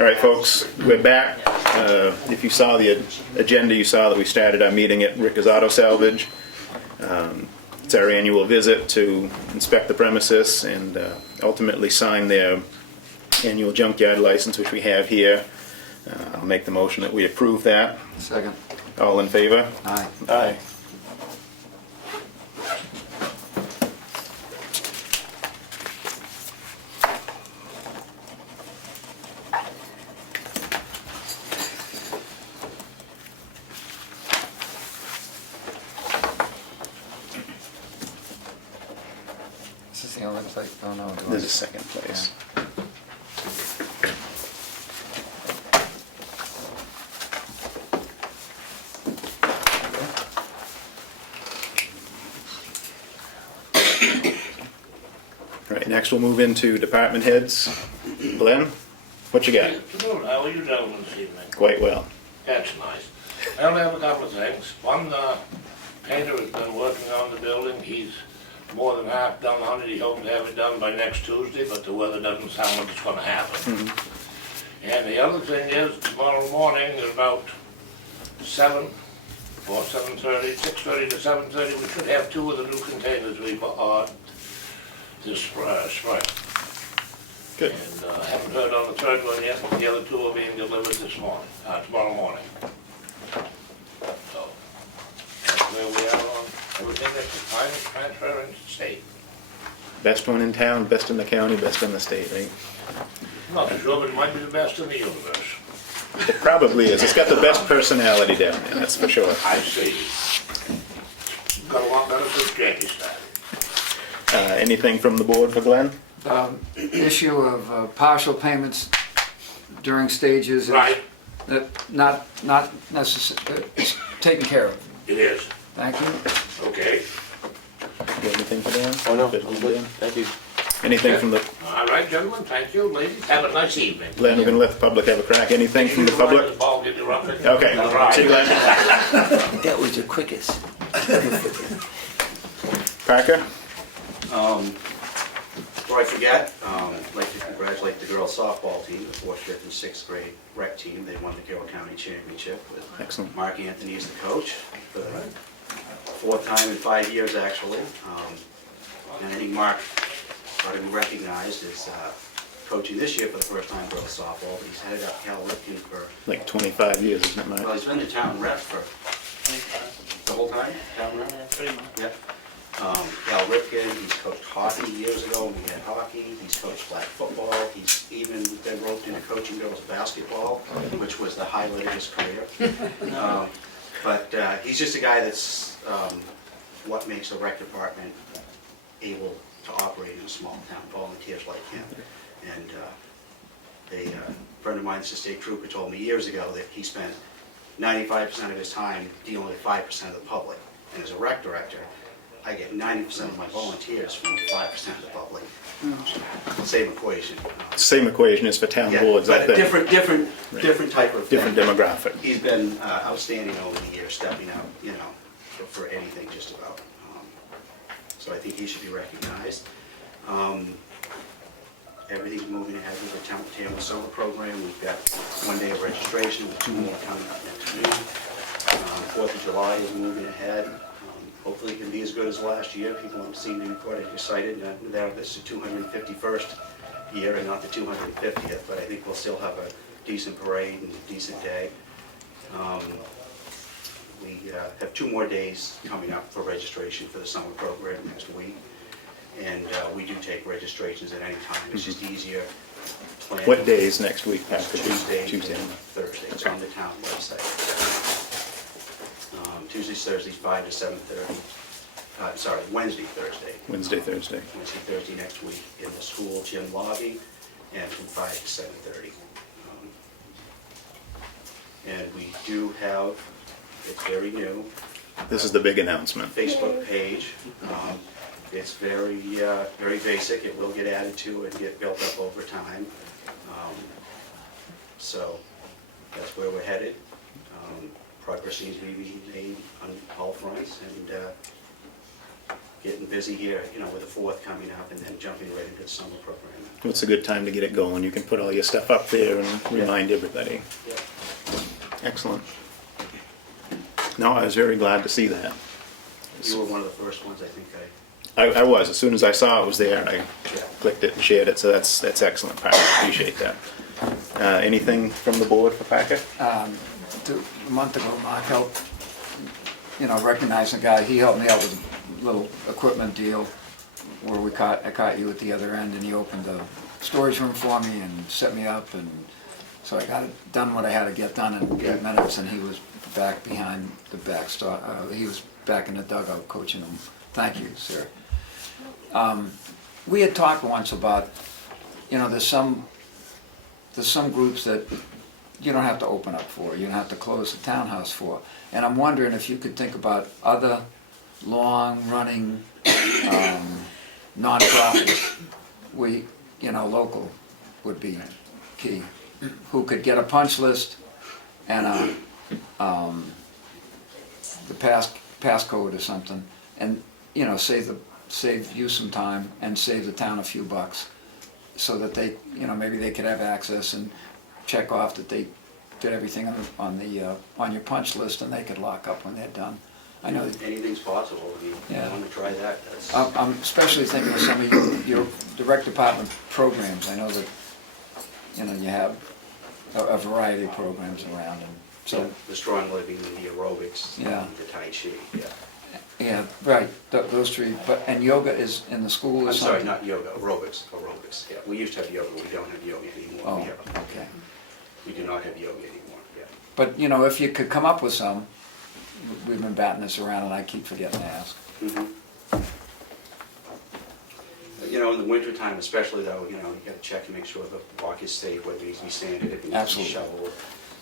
All right, folks, we're back. If you saw the agenda, you saw that we started our meeting at Ricker's Auto Salvage. It's our annual visit to inspect the premises and ultimately sign their annual junkyard license, which we have here. I'll make the motion that we approve that. Second. All in favor? Aye. Aye. This is the only place. Oh no. There's a second place. All right, next we'll move into department heads. Glenn, what you got? Good, how are you gentlemen this evening? Quite well. That's nice. I only have a couple of things. One, painter has been working on the building. He's more than half done on it. He hopes to have it done by next Tuesday, but the weather doesn't sound like it's gonna happen. And the other thing is, tomorrow morning, at about 7 or 7:30, 6:30 to 7:30, we should have two of the new containers we bought this spring. Good. And I haven't heard on the third one yet, but the other two are being delivered this morning, tomorrow morning. So, that's where we are on everything that's trying to transfer into the state. Best one in town, best in the county, best in the state, right? Not too sure, but it might be the best in the universe. It probably is. It's got the best personality down there, that's for sure. I see. Got a lot better since Jackie started. Anything from the board for Glenn? Issue of partial payments during stages. is- Right. Not necessary. It's taken care of. It is. Thank you. Okay. You have anything for Dan? Oh, no, Good. I'm good, thank you. Anything from the, All right, gentlemen, thank you. Ladies, have a nice evening. Glenn, we're gonna let the public have a crack. Anything from the public? The ball get erupted. Okay, All right. see you, Glenn. That was the quickest. Parker? Before I forget, I'd like to congratulate the girls softball team, the 4th, 5th, and 6th grade rec team. They won the Carroll County Championship with Excellent. Mark Anthony as the coach for the 4th time in 5 years, actually. And I think Mark ought to be recognized as coaching this year for the first time girls softball. But he's headed up Cal Ripken for, Like 25 years, isn't it, well, Mike? he's been the town rep for the whole time, town rep? Yeah, pretty much. Yep. Cal Ripken, he's coached hockey years ago when we had hockey. He's coached flag football. He's even been roped into coaching girls basketball, which was the highlight of his career. But he's just a guy that's what makes the rec department able to operate in a small town, volunteers like him. And a friend of mine, the state trooper, told me years ago that he spent 95% of his time dealing with 5% of the public. And as a rec director, I get 90% of my volunteers from 5% of the public. Same equation. Same equation as for town Yeah, boards, I but think. different type of Different thing. demographic. He's been outstanding over the years, stepping out, you know, for anything just about. So I think he should be recognized. Everything's moving ahead with the Tamworth Summer Program. We've got 1 day of registration with 2 more coming up next week. 4th of July is moving ahead. Hopefully it can be as good as last year. People don't seem to be quite as excited. Now this is the 251st year and not the 250th, but I think we'll still have a decent parade and a decent day. We have 2 more days coming up for registration for the summer program next week. And we do take registrations at any time. It's just easier planning. What days next week, Parker? Tuesday Tuesday. and Thursday. It's on the town website. Tuesdays, Thursdays, 5 to 7:30. Sorry, Wednesday, Thursday. Wednesday, Thursday. Wednesday, Thursday next week in the school gym lobby, and from 5 to 7:30. And we do have, it's very new, This is the big announcement. Facebook page. It's very basic. It will get added to and get built up over time. So that's where we're headed. Progress seems to be made on all fronts, and getting busy here, you know, with the 4th coming up and then jumping right into the summer program. It's a good time to get it going. You can put all your stuff up there and remind everybody. Yeah. Excellent. No, I was very glad to see that. You were one of the first ones, I think I was. As soon as I saw it was there, I yeah. clicked it and shared it, so that's excellent, Parker. Appreciate that. Anything from the board for Parker? A month ago, Mark helped, recognize a guy. He helped me out with a little equipment deal where I caught you at the other end, and he opened the storage room for me and set me up, and so I got it done what I had to get done in 8 minutes, and he was back behind the backstop. He was back in the dugout coaching them. Thank you, sir. We had talked once about, there's some groups that you don't have to open up for, you don't have to close the townhouse for. And I'm wondering if you could think about other long-running nonprofits, local would be key, who could get a punch list and the passcode or something, and save you some time and save the town a few bucks, so that they, maybe they could have access and check off that they did everything on your punch list, and they could lock up when they're done. I know that Anything's possible. I mean, if Yeah. you want to try that, that's... I'm especially thinking of some of your direct department programs. I know that, you have a variety of programs around, and so, The strong living, the aerobics, Yeah. the Tai Chi, yeah. yeah, right, those three, and yoga is in the school or I'm something? sorry, not yoga, aerobics, yeah. We used to have yoga, we don't have yoga anymore. Oh, Yeah. okay. We do not have yoga anymore, yeah. But, if you could come up with some, we've been batting this around and I keep forgetting to ask. Mhm. In the wintertime especially though, you gotta check and make sure the walk is safe, whether it needs to be sanded, if it needs to be Absolutely. shoveled.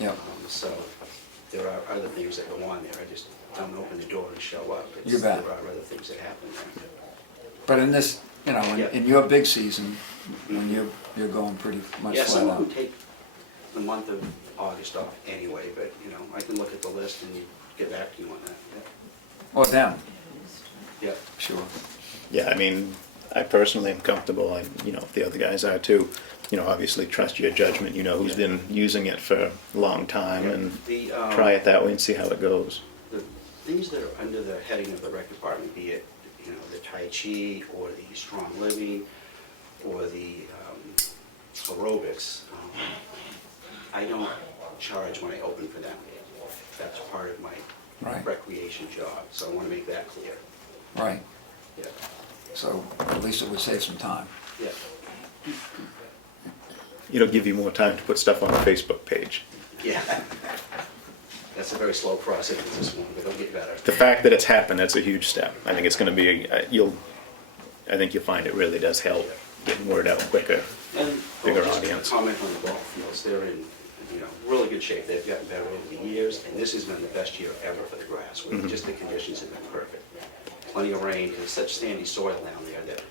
Yep. So there are other things that go on there, I just don't open the door and show up. You bet. There are other things that happen there. But in this, in your big season, when you're going pretty much Yeah, flat some of out. them take the month of August off anyway, but, I can look at the list and get back to you on that. Or them, Yeah. sure. Yeah, I mean, I personally am comfortable, if the other guys are too, obviously trust your judgment, who's been using it for a long time, Yeah. and The, try it that way and see how it goes. The things that are under the heading of the rec department, be it, the Tai Chi, or the strong living, or the aerobics, I don't charge when I open for them. That's part of my Right. recreation job, so I want to make that clear. Right, Yeah, so at least it would save some time. yeah. It'll give you more time to put stuff on the Facebook page. Yeah. That's a very slow process with this one, but it'll get better. The fact that it's happened, that's a huge step. I think it's gonna be, I think you'll find it really does help getting word out quicker. And Bigger just audience. a comment on the ball fields, they're in, really good shape. They've gotten better over the years, and this has been the best year ever for the grass. Just the conditions have been perfect. Plenty of rain, because it's such sandy soil down there that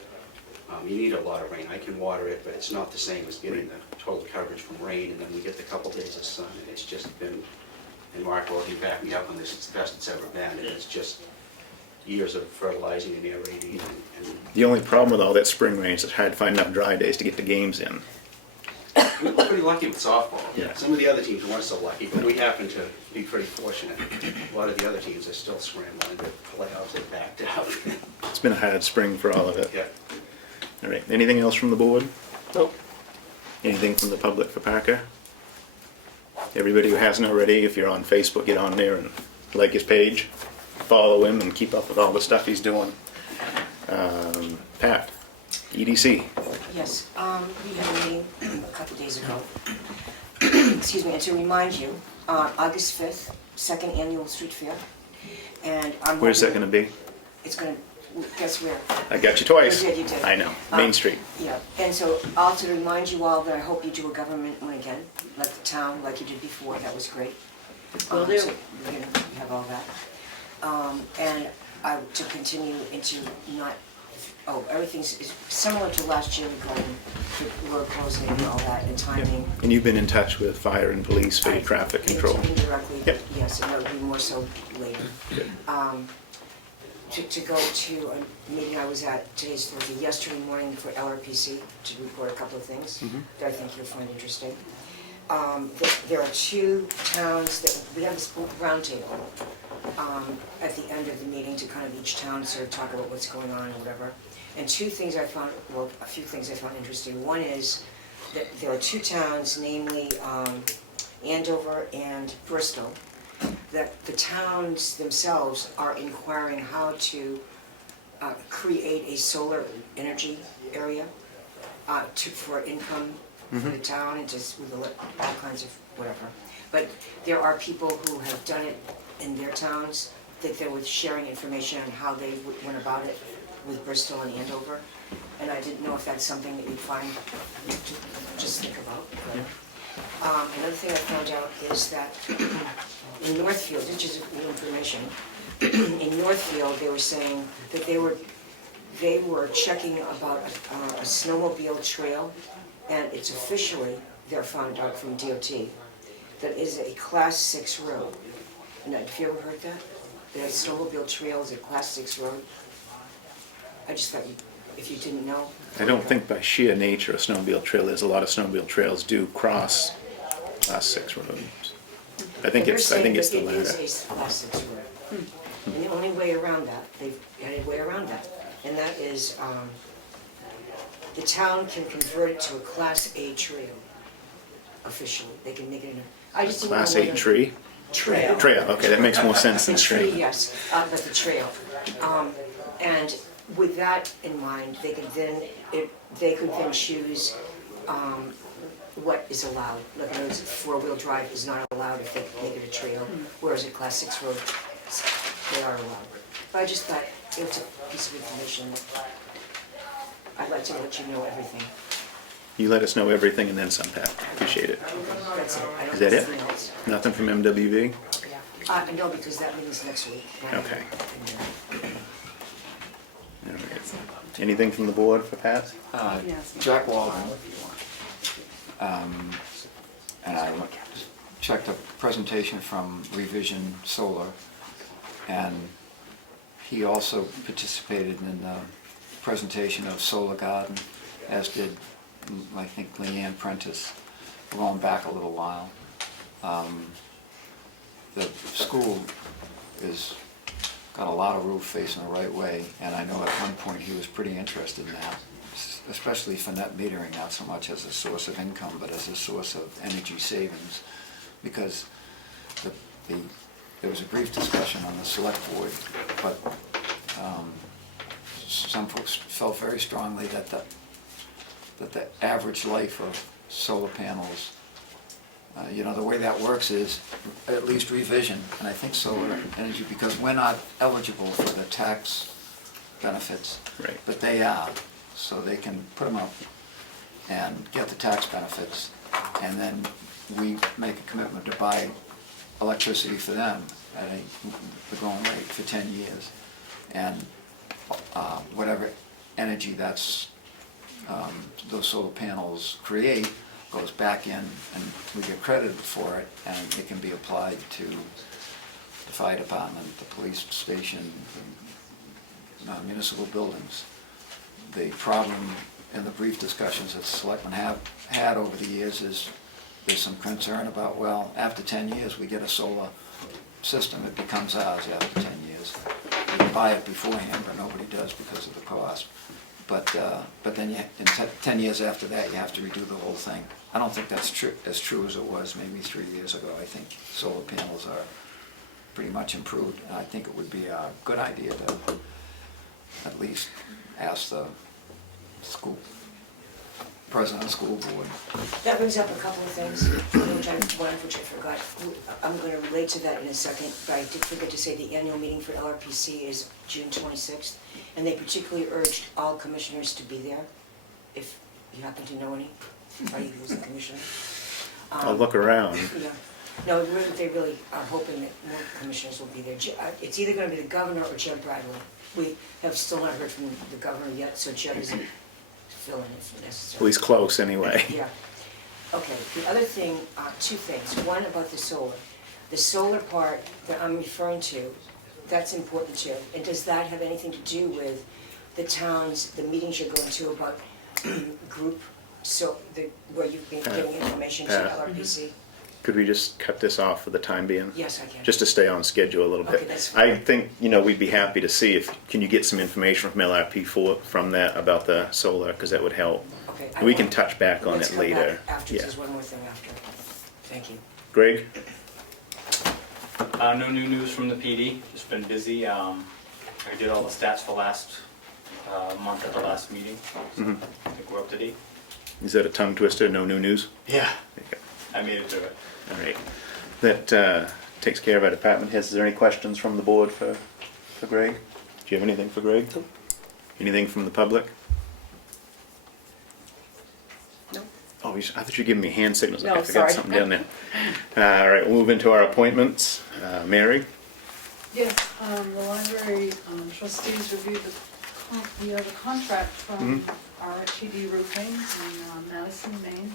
you need a lot of rain. I can water it, but it's not the same as getting the total coverage from rain, and then we get the couple days of sun, and it's just been, and Mark will back me up on this, it's the best it's ever been, and it's just years of fertilizing and aerating, and The only problem with all that spring rain is it's hard to find enough dry days to get the games in. we're pretty lucky with softball. Yeah. Some of the other teams weren't so lucky, but we happen to be pretty fortunate. A lot of the other teams are still scrambling, but playoffs have backed out. It's been a hard spring for all of it. Yeah. All right, anything else from the board? Nope. Anything from the public for Parker? Everybody who hasn't already, if you're on Facebook, get on there and like his page, follow him, and keep up with all the stuff he's doing. Pat, EDC. Yes, we had a meeting a couple days ago. Excuse me, and to remind you, August 5th, second annual street fair. And I'm Where's that hoping- gonna be? It's gonna, guess where? I got you twice. You did. I know, Main Street. Yeah, and so I'll to remind you all that I hope you do a government one again, like the town, like you did before, that was great. Will do. So we're gonna have all that. And to continue into everything's is similar to last year regarding the road closing and all that, and Yep. timing. And you've been in touch with fire and police for your traffic control. Indirectly, Yep. yes, and that would be more so later. Good. to go to a meeting I was at today's Thursday, yesterday morning for LRPC to report a couple of things that I think you'll find interesting. There are two towns that, we have this roundtable at the end of the meeting to kind of each town sort of talk about what's going on and whatever. And two things I found, well, a few things I found interesting. One is that there are two towns, namely Andover and Bristol, that the towns themselves are inquiring how to create a solar energy area for income for the town and just with all kinds of whatever. But there are people who have done it in their towns, that they were sharing information on how they went about it with Bristol and Andover. And I didn't know if that's something that you'd find to just think about. Another thing I found out is that in Northfield, which is new information, in Northfield, they were saying that they were checking about a snowmobile trail, and it's officially, they're found out from DOT, that is a Class 6 road. And have you ever heard that? That a snowmobile trail is a Class 6 road? I just thought if you didn't know. I don't think by sheer nature a snowmobile trail, there's a lot of snowmobile trails do cross Class 6 roads. I think it's the latter. They're saying that it is a Class 6 road. And the only way around that, they've had a way around that, and that is the town can convert it to a Class A trail officially. They can make it I just didn't know Class 8 whether- tree? Trail. Trail, okay, that makes more sense The than tree, tree. yes, but the trail. And with that in mind, they could then choose what is allowed. Like, in other words, four-wheel drive is not allowed if they make it a trail, whereas a Class 6 road, they are allowed. But I just thought it was a piece of information that I'd like to let you know everything. You let us know everything and then some, Pat. Appreciate it. That's it. I don't Is that have it? anything else. Nothing from MWV? Yeah. No, because that meeting's next week. Okay. All right. Anything from the board for Pat? Jack Walden. And I checked a presentation from Revision Solar, and he also participated in the presentation of Solar Garden, as did, I think, Leanne Prentice, going back a little while. The school is got a lot of roof facing the right way, and I know at one point he was pretty interested in that, especially for net metering, not so much as a source of income, but as a source of energy savings, because there was a brief discussion on the select board, but some folks felt very strongly that the average life of solar panels, the way that works is at least revision, and I think solar energy, because we're not eligible for the tax benefits, Right. but they are, so they can put them up and get the tax benefits, and then we make a commitment to buy electricity for them at the going rate for 10 years, and whatever energy those solar panels create goes back in, and we get credited for it, and it can be applied to the fire department, the police station, municipal buildings. The problem in the brief discussions that the selectmen have had over the years is there's some concern about, well, after 10 years, we get a solar system, it becomes ours after 10 years. You can buy it beforehand, but nobody does because of the cost. But then in 10 years after that, you have to redo the whole thing. I don't think that's as true as it was maybe 3 years ago. I think solar panels are pretty much improved. I think it would be a good idea to at least ask the president of the school board. That brings up a couple of things, one of which I forgot. I'm going to relate to that in a second, but I did forget to say the annual meeting for LRPC is June 26th, and they particularly urged all commissioners to be there, if you happen to know any, anybody who's a commissioner. I'll look around. Yeah. No, they really are hoping that more commissioners will be there. It's either going to be the governor or Jeb Bradley. We have still not heard from the governor yet, so Jeb isn't filling if necessary. Well, he's close anyway. Yeah. Okay, the other thing, two things. One about the solar. The solar part that I'm referring to That's important too. And does that have anything to do with the towns, the meetings you're going to about group, where you've been giving information to Pat. LRPC? Could we just cut this off for the time being? Yes, I can. Just to stay on schedule a little bit. Okay, that's fine. I think, we'd be happy to see can you get some information from LRP from that about the solar, because that would help. Okay, We can touch back on Let's it come later. back after, Yeah. there's one more thing after. Thank you. Greg? No new news from the PD, just been busy. I did all the stats for last month at the last meeting. So I think we're up to date. Is that a tongue twister? No new news? Yeah. There you I made it to it. go. All right. That takes care of our department heads. Is there any questions from the board for Greg? Do you have anything for Greg? No. Anything from the public? No? Oh, I thought you were giving me hand signals. No, I forgot sorry. something down there. All right, we'll move into our appointments. Mary? Yes, the library trustees reviewed the contract from RTD Roofing in Madison, Maine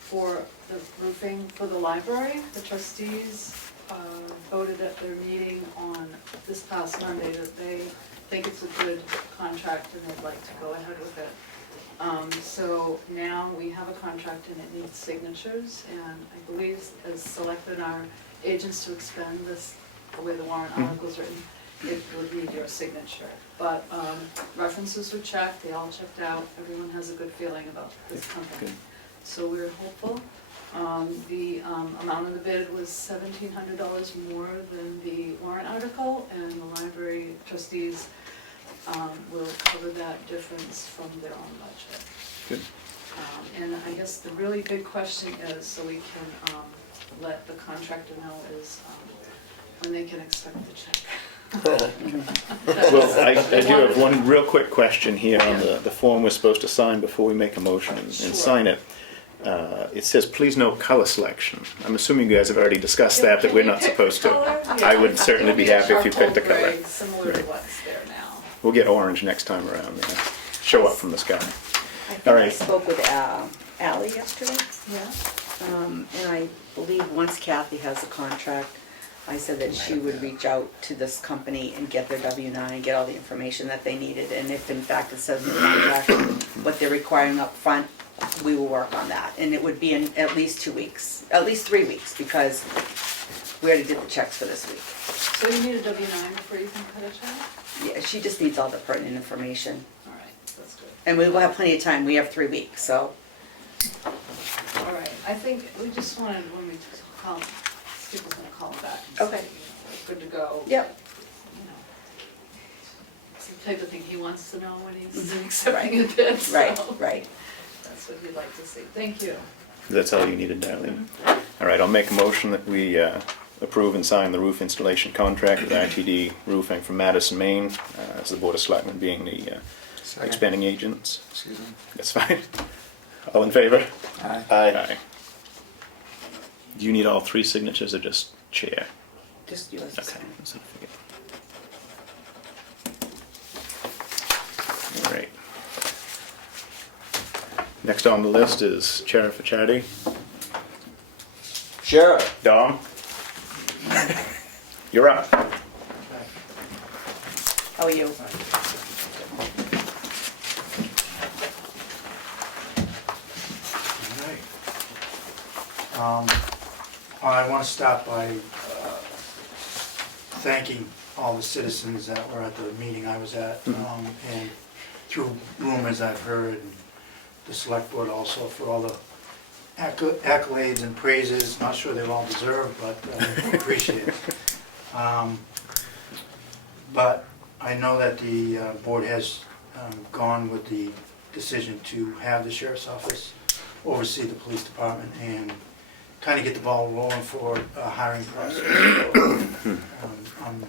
for the roofing for the library. The trustees voted at their meeting on this past Monday that they think it's a good contract and they'd like to go ahead with it. So now we have a contract and it needs signatures, and I believe as selected our agents to expend this, the way the warrant article's written, it would need your signature. But references were checked, they all checked out, everyone has a good feeling about this company. Good. So we're hopeful. The amount of the bid was $1,700 more than the warrant article, and the library trustees will cover that difference from their own budget. Good. And I guess the really big question is, so we can let the contractor know, is when they can expect the check. Well, I do have one real quick question here on the form we're supposed to sign before we make a motion and Sure. sign it. It says, please note color selection. I'm assuming you guys have already discussed that we're not supposed to. I would certainly be happy if you picked a color. Similar to what's there now. We'll get orange next time around, yeah. Show up from the sky. I think All I right. spoke with Ally yesterday, Yeah. and I believe once Kathy has a contract, I said that she would reach out to this company and get their W-9 and get all the information that they needed, and if in fact it says in the contract what they're requiring up front, we will work on that, and it would be in at least 2 weeks, at least 3 weeks, because we already did the checks for this week. So you need a W-9 before you can cut a check? Yeah, she just needs all the pertinent information, All right, that's good. and we will have plenty of time, we have 3 weeks, so. All right, I think we just wanted, when we call, Skip was gonna call him back and say, Okay. we're good to go. Yep. You know, it's the type of thing he wants to know when he's Mhm. accepting a bid, so. Right, right. That's what he'd like to see. Thank you. That's all you needed, Darlene. All right, I'll make a motion that we approve and sign the roof installation contract with RTD Roofing from Madison, Maine, as the Board of Selectmen being the Second. expanding agents. Excuse me. That's fine. All in favor? Aye. Aye. Do you need all 3 signatures or just chair? Just yours. is Okay. fine. that's what I figured. All right. Next on the list is Chair for Charity. Sheriff. Dom? You're up. How are you? I want to start by thanking all the citizens that were at the meeting I was at, and through rumors I've heard, and the select board also, for all the accolades and praises. Not sure they're all deserved, but I appreciate it. But I know that the board has gone with the decision to have the sheriff's office oversee the police department and kind of get the ball rolling for a hiring process. So, I'm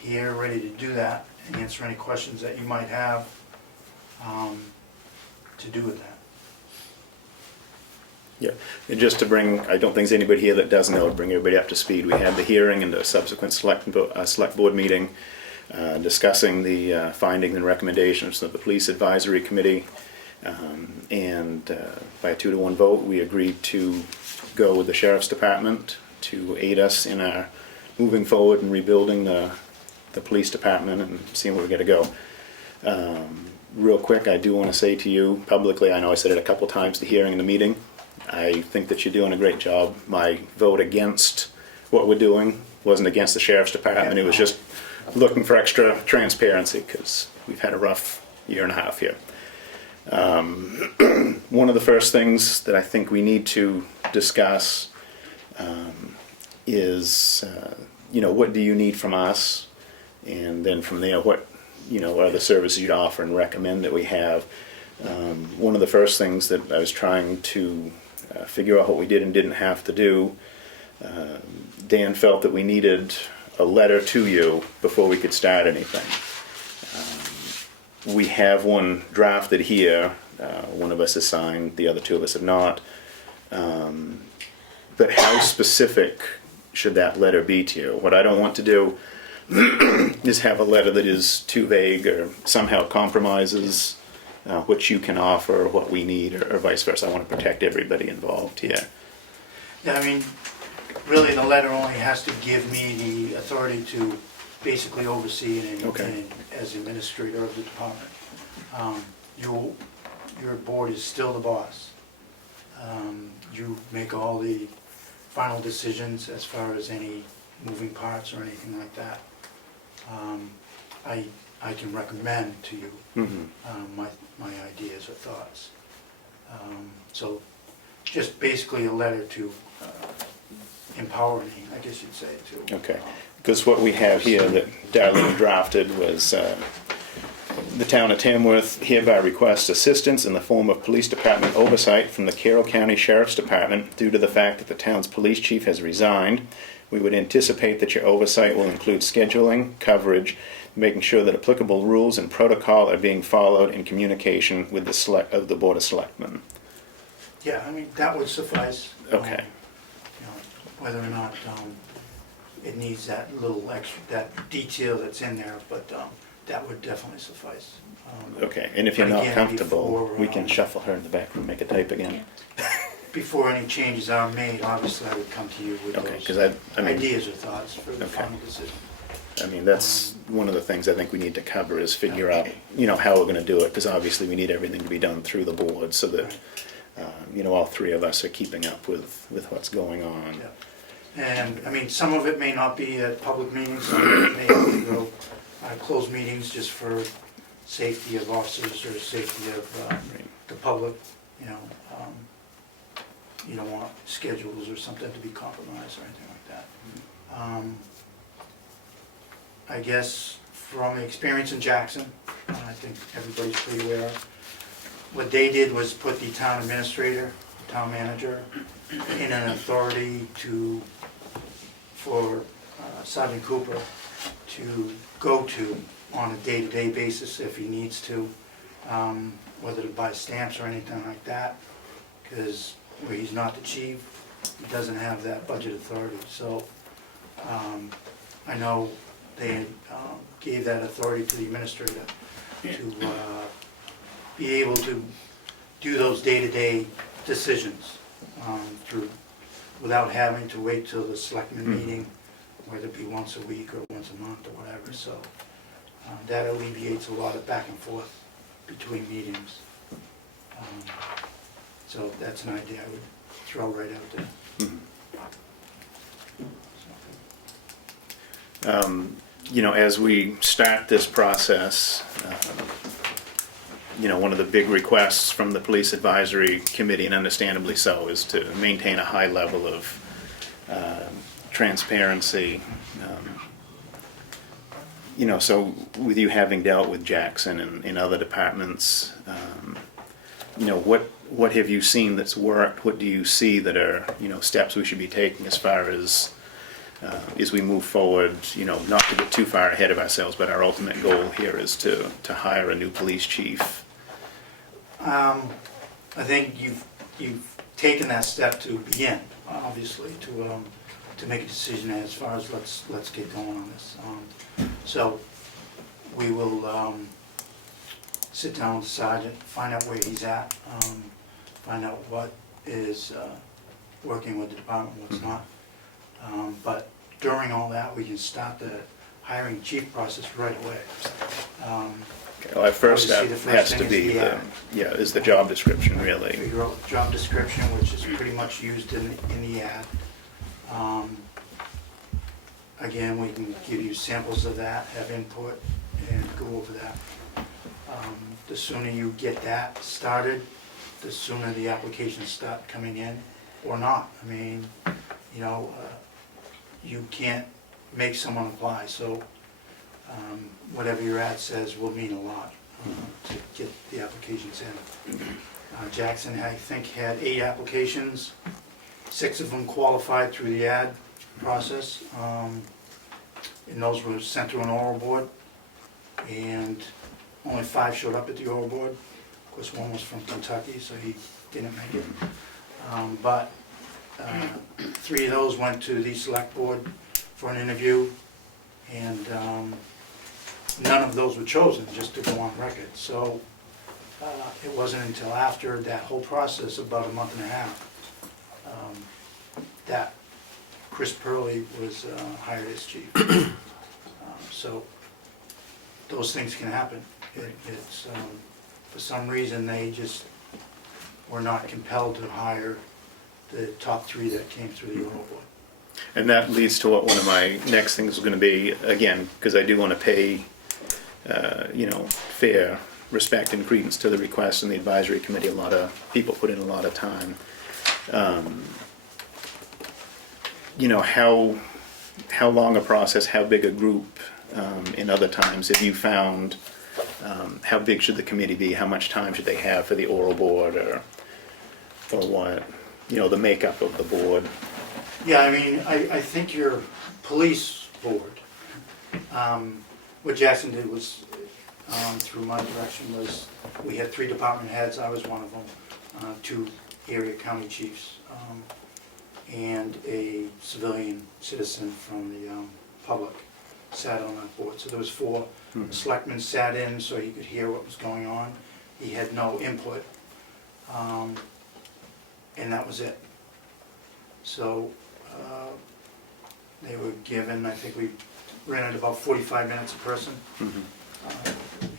here, ready to do that, and answer any questions that you might have to do with that. Yeah, and just to bring, I don't think there's anybody here that doesn't know, bring everybody up to speed. We had the hearing and a subsequent select board meeting discussing the findings and recommendations of the Police Advisory Committee. And by a 2-to-1 vote, we agreed to go with the Sheriff's Department to aid us in our moving forward and rebuilding the police department and seeing where we gotta go. Real quick, I do want to say to you publicly, I know I said it a couple times at the hearing and the meeting, I think that you're doing a great job. My vote against what we're doing wasn't against the sheriff's department, it was just looking for extra transparency, because we've had a rough year and a half here. One of the first things that I think we need to discuss is, what do you need from us? And then from there, what are the services you'd offer and recommend that we have? One of the first things that I was trying to figure out what we did and didn't have to do, Dan felt that we needed a letter to you before we could start anything. We have one drafted here. One of us has signed, the other two of us have not. But how specific should that letter be to you? What I don't want to do is have a letter that is too vague or somehow compromises what you can offer, or what we need, or vice versa. I want to protect everybody involved here. Yeah, I mean, really, the letter only has to give me the authority to basically oversee it Okay. and as administrator of the department. Your board is still the boss. You make all the final decisions as far as any moving parts or anything like that. I can recommend to you my ideas or thoughts. So just basically a letter to empower me, I guess you'd say, to. Okay, because what we have here that Darlene drafted was, the town of Tamworth hereby requests assistance in the form of police department oversight from the Carroll County Sheriff's Department due to the fact that the town's police chief has resigned. We would anticipate that your oversight will include scheduling, coverage, making sure that applicable rules and protocol are being followed in communication with the Board of Selectmen. Yeah, I mean, that would suffice. Okay. Whether or not it needs that little extra, that detail that's in there, but that would definitely suffice. Okay, and if you're But not again, comfortable, before, we can shuffle her in the back room, make a type again. Before any changes are made, obviously I would come to you with Okay, those because I mean, ideas or thoughts for the Okay. final decision. I mean, that's one of the things I think we need to cover is figure out, how we're gonna do it, because obviously we need everything to be done through the board so that, all three of us are keeping up with what's going on. Yeah. And, I mean, some of it may not be at public meetings, some of it may have to go closed meetings just for safety of officers or safety of the public, you don't want schedules or something to be compromised or anything like that. I guess from the experience in Jackson, I think everybody's pretty aware of, what they did was put the town administrator, town manager, in an authority for Sergeant Cooper to go to on a day-to-day basis if he needs to, whether to buy stamps or anything like that, because where he's not the chief, he doesn't have that budget authority. So I know they gave that authority to the administrator to be able to do those day-to-day decisions without having to wait till the selectmen meeting, whether it be once a week or once a month or whatever. So that alleviates a lot of back and forth between meetings. So that's an idea I would throw right out there. As we start this process, one of the big requests from the Police Advisory Committee, and understandably so, is to maintain a high level of transparency. So with you having dealt with Jackson and other departments, what have you seen that's worked? What do you see that are, steps we should be taking as far as we move forward, not to get too far ahead of ourselves, but our ultimate goal here is to hire a new police chief. I think you've taken that step to begin, obviously, to make a decision as far as let's get going on this. So we will sit down with the sergeant, find out where he's at, find out what is working with the department, what's not. But during all that, we can start the hiring chief process right away. Okay, well, first Obviously, that the first has thing to is be, the ad. is the job description really. Figure out the job description, which is pretty much used in the ad. Again, we can give you samples of that, have input, and go over that. The sooner you get that started, the sooner the applications start coming in, or not. I mean, you know, you can't make someone apply, so whatever your ad says will mean a lot to get the applications in. Jackson, I think, had 8 applications. 6 of them qualified through the ad process, and those were sent to an oral board, and only 5 showed up at the oral board. Of course, 1 was from Kentucky, so he didn't make it. But 3 of those went to the select board for an interview, and none of those were chosen, just to go on record. So it wasn't until after that whole process, about a month and a half, that Chris Purley was hired as chief. So those things can happen. It's for some reason, they just were not compelled to hire the top 3 that came through the oral board. And that leads to what one of my next things is going to be, again, because I do want to pay, fair respect and credence to the request and the advisory committee. A lot of people put in a lot of time. How long a process, how big a group in other times have you found? How big should the committee be? How much time should they have for the oral board, or what? The makeup of the board. Yeah, I mean, I think your police board, what Jackson did was, through my direction, was we had 3 department heads, I was one of them, 2 area county chiefs, and a civilian citizen from the public sat on that board. So there was 4. The selectman sat in so he could hear what was going on. He had no input, and that was it. So they were given, I think we ran at about 45 minutes a person.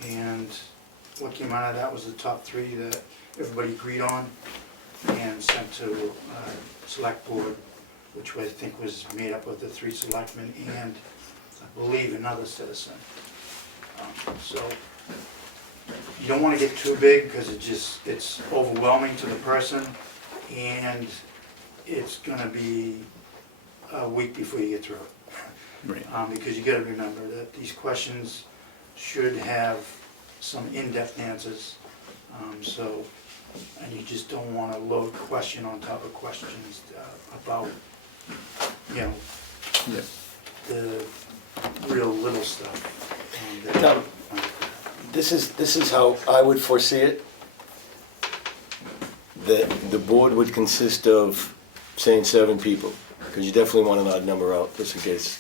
And what came out of that was the top 3 that everybody agreed on and sent to select board, which I think was made up of the 3 selectmen and, I believe, another citizen. So you don't want to get too big, because it's overwhelming to the person, and it's going to be a week before you get through it. Right. Because you got to remember that these questions should have some in-depth answers. And you just don't want to load question on top of questions about, Yeah. the real little stuff. Tom, this is how I would foresee it. That the board would consist of, saying 7 people, because you definitely want an odd number out, just in case.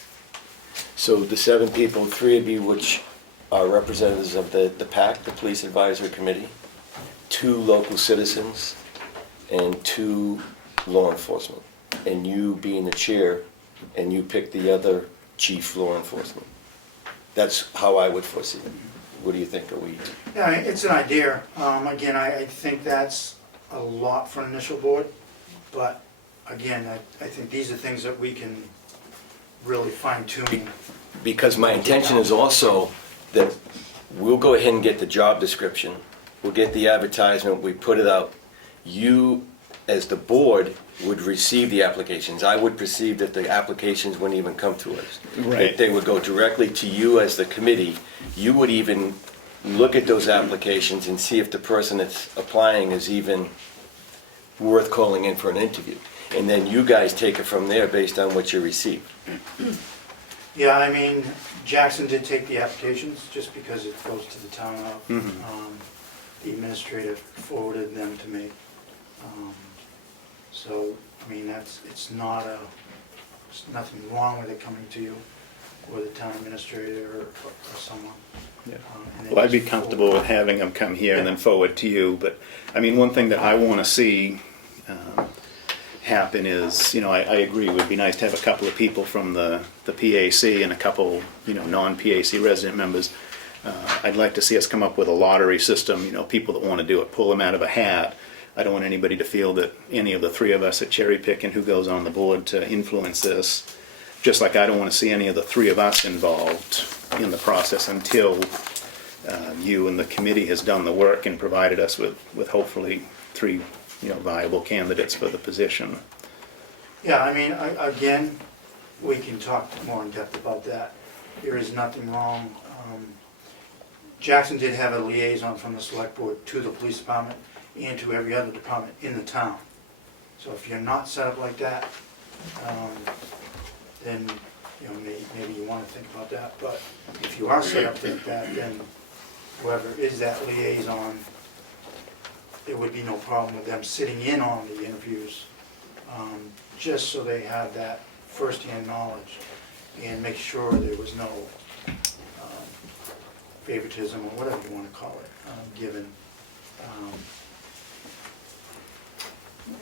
So the 7 people, 3 of you which are representatives of the PAC, the Police Advisory Committee, 2 local citizens, and 2 law enforcement. And you being the chair, and you pick the other chief law enforcement. That's how I would foresee it. What do you think? Are we? Yeah, it's an idea. Again, I think that's a lot for an initial board, but again, I think these are things that we can really fine tune. Because my intention is also that we'll go ahead and get the job description, we'll get the advertisement, we put it out. You, as the board, would receive the applications. I would perceive that the applications wouldn't even come to us. Right. That they would go directly to you as the committee. You would even look at those applications and see if the person that's applying is even worth calling in for an interview. And then you guys take it from there based on what you receive. Yeah, I mean, Jackson did take the applications, just because it goes to the town of. The administrator forwarded them to me. So, I mean, it's nothing wrong with it coming to you, or the town administrator, or someone. Yeah. And then Well, I'd be just comfortable forward. with having them come here and then forward to you, but, I mean, one thing that I want to see happen is, you know, I agree, it would be nice to have a couple of people from the PAC and a couple, you know, non-PAC resident members. I'd like to see us come up with a lottery system, you know, people that want to do it, pull them out of a hat. I don't want anybody to feel that any of the three of us are cherry picking who goes on the board to influence this. Just like I don't want to see any of the three of us involved in the process until you and the committee has done the work and provided us with hopefully three, you know, viable candidates for the position. Yeah, I mean, again, we can talk more in depth about that. There is nothing wrong. Jackson did have a liaison from the select board to the police department and to every other department in the town. So if you're not set up like that, then, you know, maybe you want to think about that. But if you are set up like that, then whoever is that liaison, there would be no problem with them sitting in on the interviews, just so they have that firsthand knowledge and make sure there was no favoritism or whatever you want to call it, given.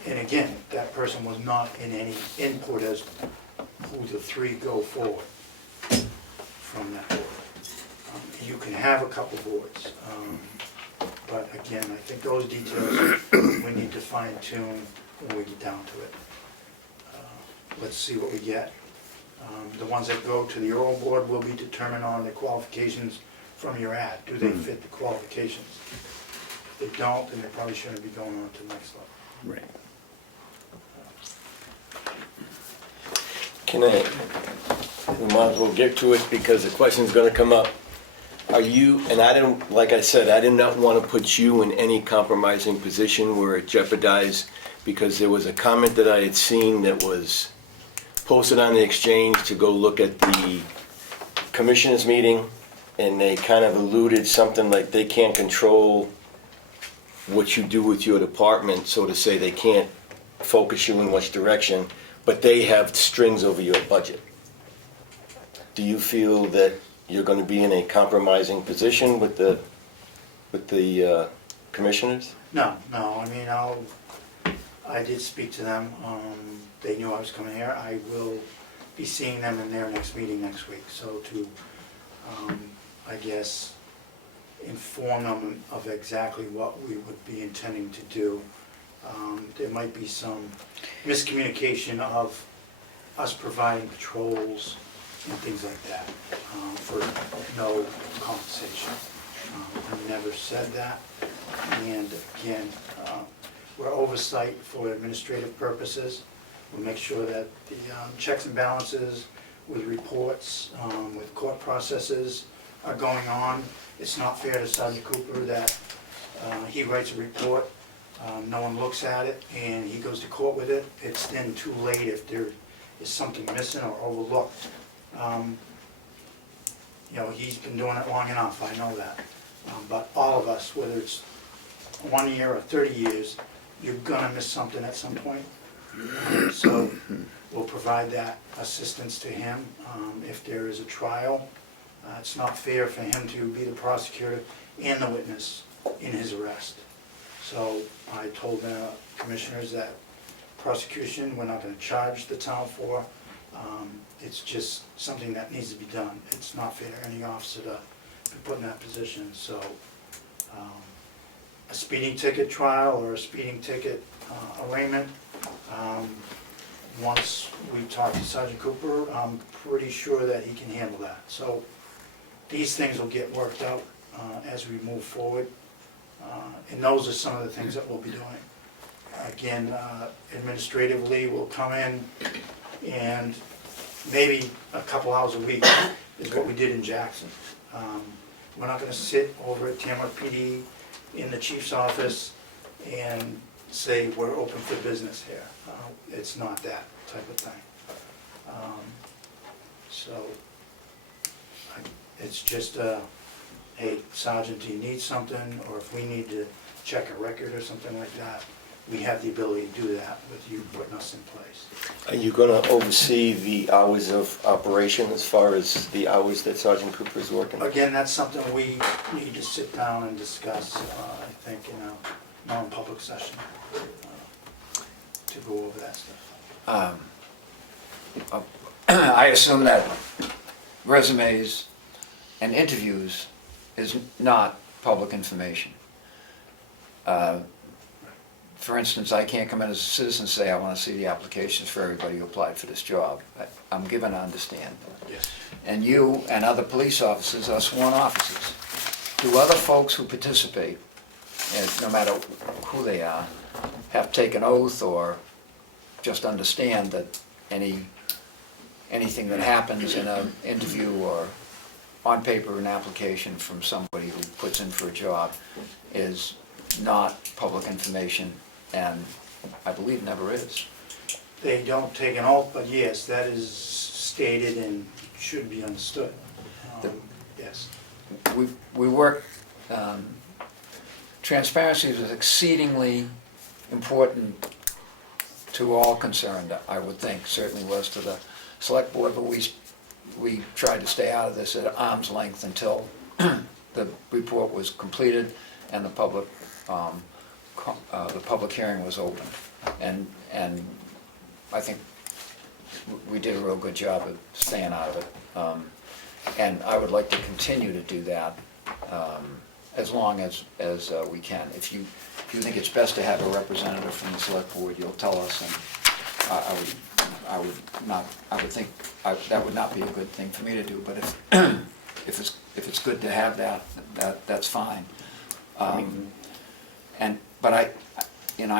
And again, that person was not in any input as who the three go forward from that board. You can have a couple boards, but again, I think those details we need to fine tune when we get down to it. Let's see what we get. The ones that go to the oral board will be determined on the qualifications from your ad. Do they fit the qualifications? If they don't, then they probably shouldn't be going on to the next level. Right. Can we might as well get to it because the question's gonna come up. Are you, and I didn't, like I said, I did not want to put you in any compromising position where it jeopardized, because there was a comment that I had seen that was posted on the exchange to go look at the commissioners meeting, and they kind of alluded something like they can't control what you do with your department, so to say, they can't focus you in which direction, but they have strings over your budget. Do you feel that you're going to be in a compromising position with the commissioners? No, I mean, I did speak to them. They knew I was coming here. I will be seeing them in their next meeting next week. So to, I guess, inform them of exactly what we would be intending to do. There might be some miscommunication of us providing patrols and things like that for no compensation. I never said that. And again, we're oversight for administrative purposes. We'll make sure that the checks and balances with reports, with court processes are going on. It's not fair to Sergeant Cooper that he writes a report, no one looks at it, and he goes to court with it. It's then too late if there is something missing or overlooked. You know, he's been doing it long enough, I know that. But all of us, whether it's 1 year or 30 years, you're gonna miss something at some point. So we'll provide that assistance to him. If there is a trial, it's not fair for him to be the prosecutor and the witness in his arrest. So I told the commissioners that prosecution, we're not gonna charge the town for. It's just something that needs to be done. It's not fair to any officer to be put in that position. So a speeding ticket trial or a speeding ticket arraignment, once we talk to Sergeant Cooper, I'm pretty sure that he can handle that. So these things will get worked out as we move forward. And those are some of the things that we'll be doing. Again, administratively, we'll come in and maybe a couple hours a week is what we did in Jackson. We're not gonna sit over at Tamworth PD in the chief's office and say we're open for business here. It's not that type of thing. So it's just, hey, Sergeant, do you need something? Or if we need to check a record or something like that, we have the ability to do that with you putting us in place. Are you going to oversee the hours of operation as far as the hours that Sergeant Cooper is working? Again, that's something we need to sit down and discuss, I think, in a non-public session, to to go over that stuff. I assume that resumes and interviews is not public information. For instance, I can't come in as a citizen and say, I want to see the applications for everybody who applied for this job. I'm given to understand. Yes. And you and other police officers are sworn officers. Do other folks who participate, and no matter who they are, have taken oath or just understand that anything that happens in an interview or on paper an application from somebody who puts in for a job is not public information, and I believe never is? They don't take an oath, but yes, that is stated and should be understood. Yes. We work, transparency is exceedingly important to all concerned, I would think, certainly was to the select board, but we tried to stay out of this at arm's length until the report was completed and the public hearing was open. And I think we did a real good job of staying out of it. And I would like to continue to do that as long as we can. If you think it's best to have a representative from the select board, you'll tell us, and I would think that would not be a good thing for me to do, but if it's good to have that's fine. But I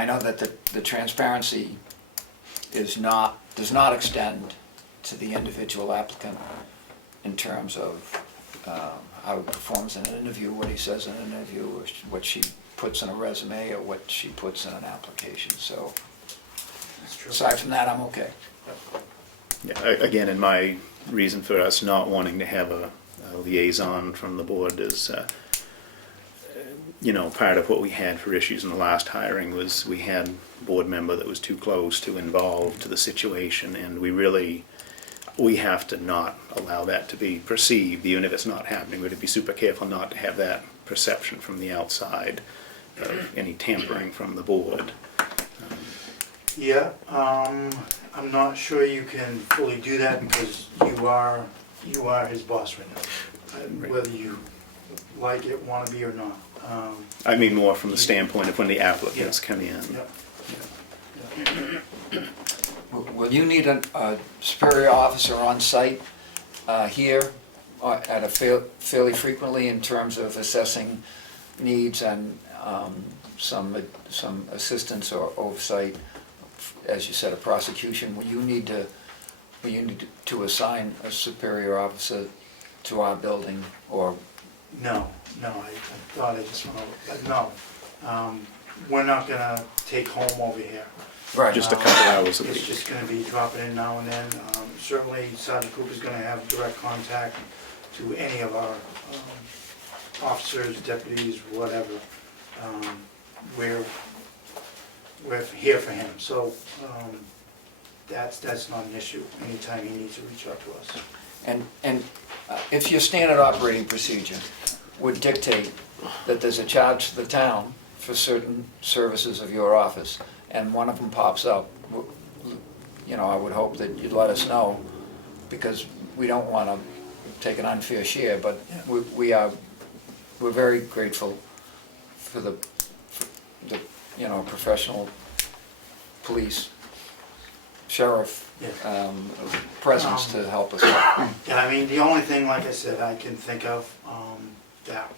know that the transparency does not extend to the individual applicant in terms of how he performs in an interview, what he says in an interview, or what she puts in a resume, or what she puts in an application. So aside from that, I'm okay. Yeah, again, and my reason for us not wanting to have a liaison from the board is, part of what we had for issues in the last hiring was we had a board member that was too close, too involved to the situation, and we have to not allow that to be perceived, even if it's not happening. We have to be super careful not to have that perception from the outside of any tampering from the board. Yeah, I'm not sure you can fully do that because you are his boss right now, Right. whether you like it, want to be or not. I mean more from the standpoint of when the applicants come in. Yep. Will you need a superior officer on site here at a fairly frequently in terms of assessing needs and some assistance or oversight, as you said, a prosecution? Will you need to assign a superior officer to our building, or? No, I thought I just went over, no. We're not gonna take home over here. Right. Just a couple hours a It's week. just gonna be dropping in now and then. Certainly Sergeant Cooper's gonna have direct contact to any of our officers, deputies, whatever. We're here for him, so that's not an issue. Anytime he needs to reach out to us. And if your standard operating procedure would dictate that there's a charge to the town for certain services of your office, and one of them pops up, I would hope that you'd let us know, because we don't want to take an unfair share, but we're very grateful for the professional police, sheriff presence to help us out. Yeah, I mean, the only thing, like I said, I can think of that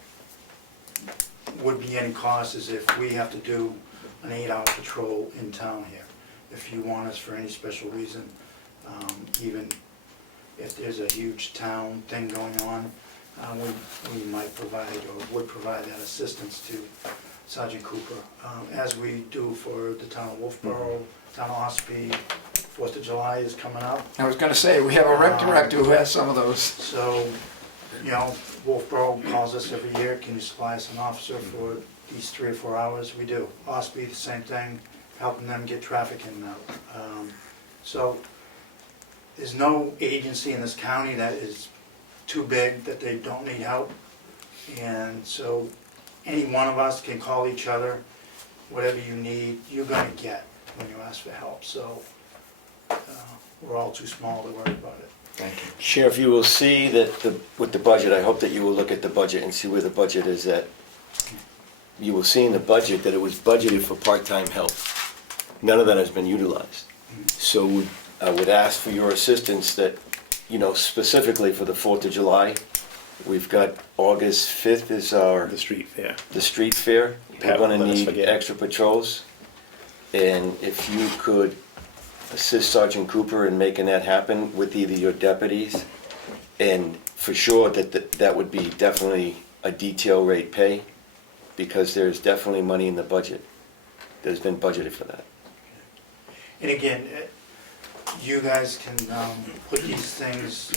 would be any cost is if we have to do an 8-hour patrol in town here. If you want us for any special reason, even if there's a huge town thing going on, we might provide or would provide that assistance to Sergeant Cooper, as we do for the town of Wolfboro, town of Ospey. 4th of July is coming up. I was going to say, we have a rec director who has some of those. So, Wolfboro calls us every year, can you supply us an officer for these 3 or 4 hours? We do. Ospey, the same thing, helping them get traffic in and out. So, there's no agency in this county that is too big that they don't need help. And so, any one of us can call each other, whatever you need, you're gonna get. when you ask for help, so we're all too small to worry about it. Thank you. Sheriff, you will see that with the budget, I hope that you will look at the budget and see where the budget is at. You will see in the budget that it was budgeted for part-time help. None of that has been utilized. So I would ask for your assistance that, specifically for the 4th of July, we've got August 5th is The street fair. the street fair. We're Pat gonna won't let us need forget. extra patrols. And if you could assist Sergeant Cooper in making that happen with either your deputies, and for sure that would be definitely a detail rate pay, because there's definitely money in the budget. There's been budgeted for that. And again, you guys can put these things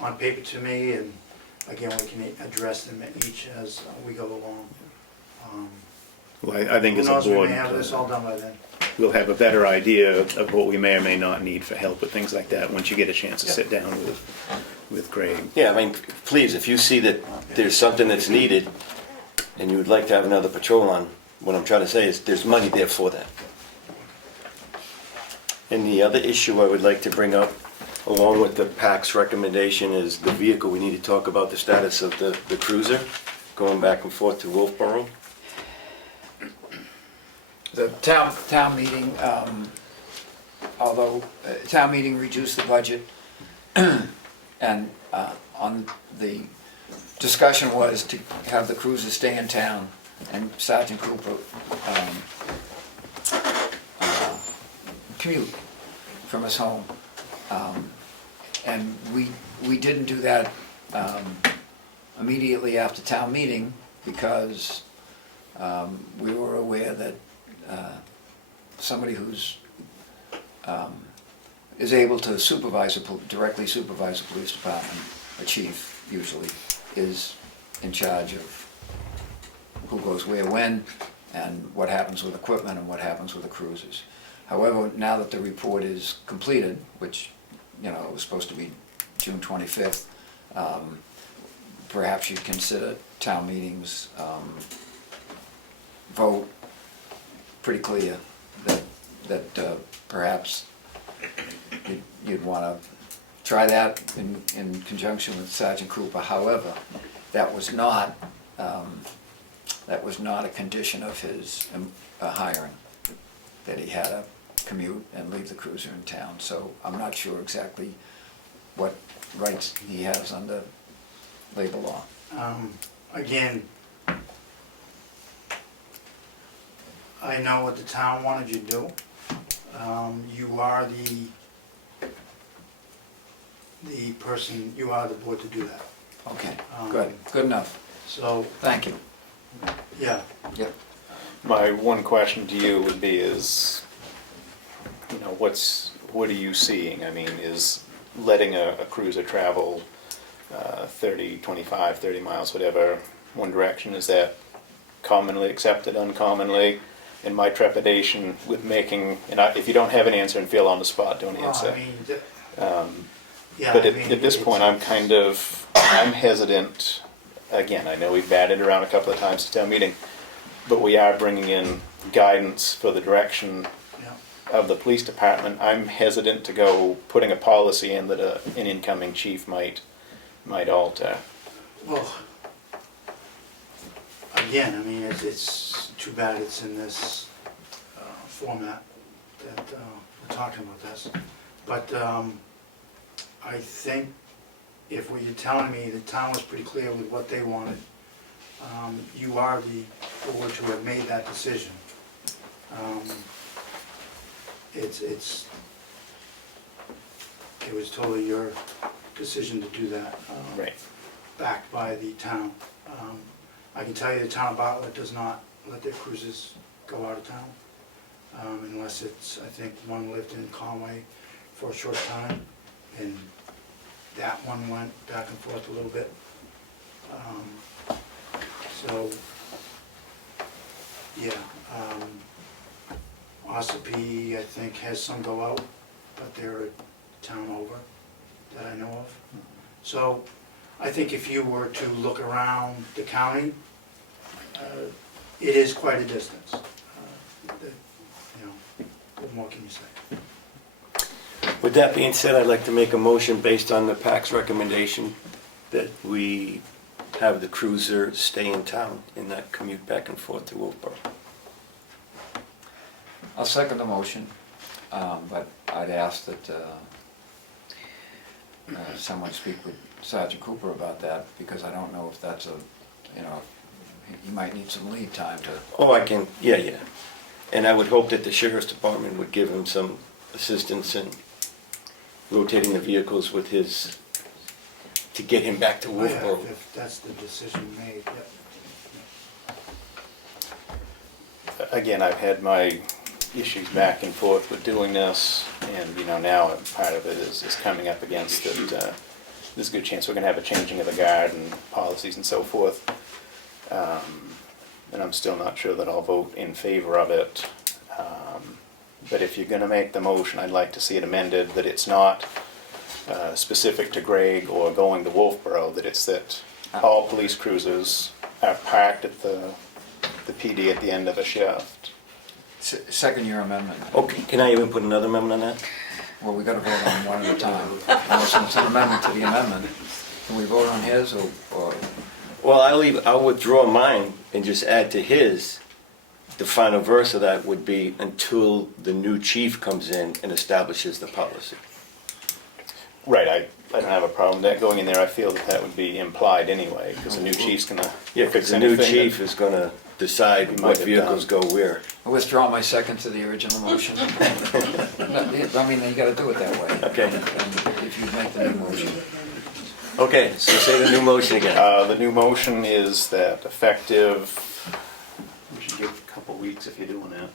on paper to me, and again, we can address them each as we go along. Well, I think Who as a knows, we board, may have this all done by then. we'll have a better idea of what we may or may not need for help with things like that once you get a chance to sit down with Craig. Yeah, I mean, please, if you see that there's something that's needed, and you would like to have another patrol on, what I'm trying to say is there's money there for that. And the other issue I would like to bring up, along with the PAC's recommendation, is the vehicle. We need to talk about the status of the cruiser going back and forth to Wolfboro. The town meeting, although town meeting reduced the budget, and on the discussion was to have the cruiser stay in town, and Sergeant Cooper commute from his home. And we didn't do that immediately after town meeting, because we were aware that somebody who's is able to directly supervise a police department, a chief usually, is in charge of who goes where, when, and what happens with equipment and what happens with the cruisers. However, now that the report is completed, which, it was supposed to be June 25th, perhaps you'd consider town meetings vote pretty clear that perhaps you'd want to try that in conjunction with Sergeant Cooper. However, that was not a condition of his hiring, that he had to commute and leave the cruiser in town. So I'm not sure exactly what rights he has under labor law. Again, I know what the town wanted you to do. You are the person, you are the board to do that. Okay, good enough. So, Thank you. yeah, Yep. My one question to you would be is, what are you seeing? I mean, is letting a cruiser travel 25, 30 miles, whatever, one direction, is that commonly accepted, uncommonly? In my trepidation with making, and if you don't have an answer and feel on the spot, don't well, answer. I mean, yeah. But I mean, at this point, I'm hesitant. Again, I know we've batted around a couple of times at town meeting, but we are bringing in guidance for the direction Yeah. of the police department. I'm hesitant to go putting a policy in that an incoming chief might alter. Well, again, I mean, it's too bad it's in this format that we're talking about this. But I think if what you're telling me, the town was pretty clear with what they wanted. You are the board to have made that decision. It was totally your decision to do that. Right. Backed by the town. I can tell you the town of Bartlett does not let their cruises go out of town, unless it's, I think one lived in Conway for a short time, and that one went back and forth a little bit. So, yeah, Ossipee, I think, has some go out, but they're a town over that I know of. So, I think if you were to look around the county, it is quite a distance. what more can you say? With that being said, I'd like to make a motion based on the PAC's recommendation that we have the cruiser stay in town and not commute back and forth to Wolfboro. I'll second the motion, but I'd ask that someone speak with Sergeant Cooper about that, because I don't know if that's a, you know, he might need some lead time to. Oh, I can, yeah. And I would hope that the sheriff's department would give him some assistance in rotating the vehicles with his, to get him back to Oh, yeah, Wolfboro. if that's the decision made, yep. Again, I've had my issues back and forth with doing this, and, you know, now part of it is coming up against it. There's a good chance we're gonna have a changing of the guard and policies and so forth. And I'm still not sure that I'll vote in favor of it. But if you're gonna make the motion, I'd like to see it amended, that it's not specific to Greg or going to Wolfboro, that it's that all police cruisers are parked at the PD at the end of a shift. Second your amendment. Okay, can I even put another amendment on that? Well, we gotta vote on one at a time. Unless it's an amendment to the amendment. Can we vote on his or? Well, I'll withdraw mine and just add to his. The final verse of that would be until the new chief comes in and establishes the policy. Right, I don't have a problem with that going in there. I feel that that would be implied anyway, because the new chief's gonna Yeah, because fix the new anything chief that- is gonna decide He might what have vehicles go where. I withdraw my second to the original motion. No, I mean, you gotta do it that way. Okay. And if you make the new motion. Okay, so say the new motion again. The new motion is that effective, we should give a couple weeks if you're doing that.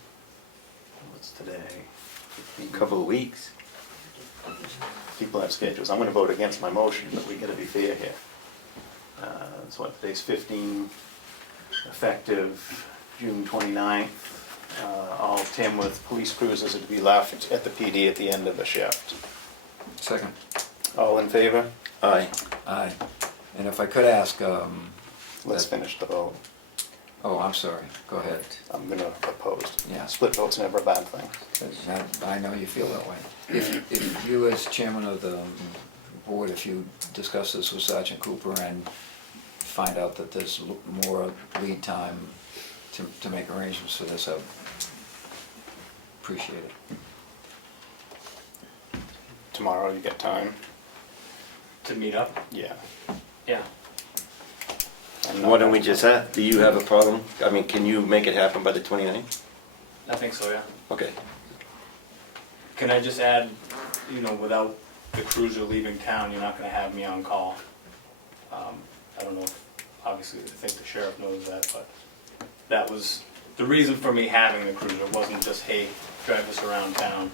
What's today? Couple of weeks. People have schedules. I'm gonna vote against my motion, but we gotta be fair here. So what, today's 15, effective June 29th. All Tamworth police cruisers are to be left at the PD at the end of a shift. Second. All in favor? Aye. Aye. And if I could ask, Let's finish the vote. oh, I'm sorry, go ahead. I'm gonna oppose. Yeah. Split vote's never a bad thing. I know you feel that way. If you as chairman of the board, if you discuss this with Sergeant Cooper and find out that there's more lead time to make arrangements for this, I'd appreciate it. Tomorrow, you get time? To meet up? Yeah. Yeah. I'm not- Why don't we just ask, do you have a problem? I mean, can you make it happen by the 29th? I think so, yeah. Okay. Can I just add, you know, without the cruiser leaving town, you're not gonna have me on call. I don't know, obviously, I think the sheriff knows that, but that was, the reason for me having the cruiser wasn't just, hey, drive us around town.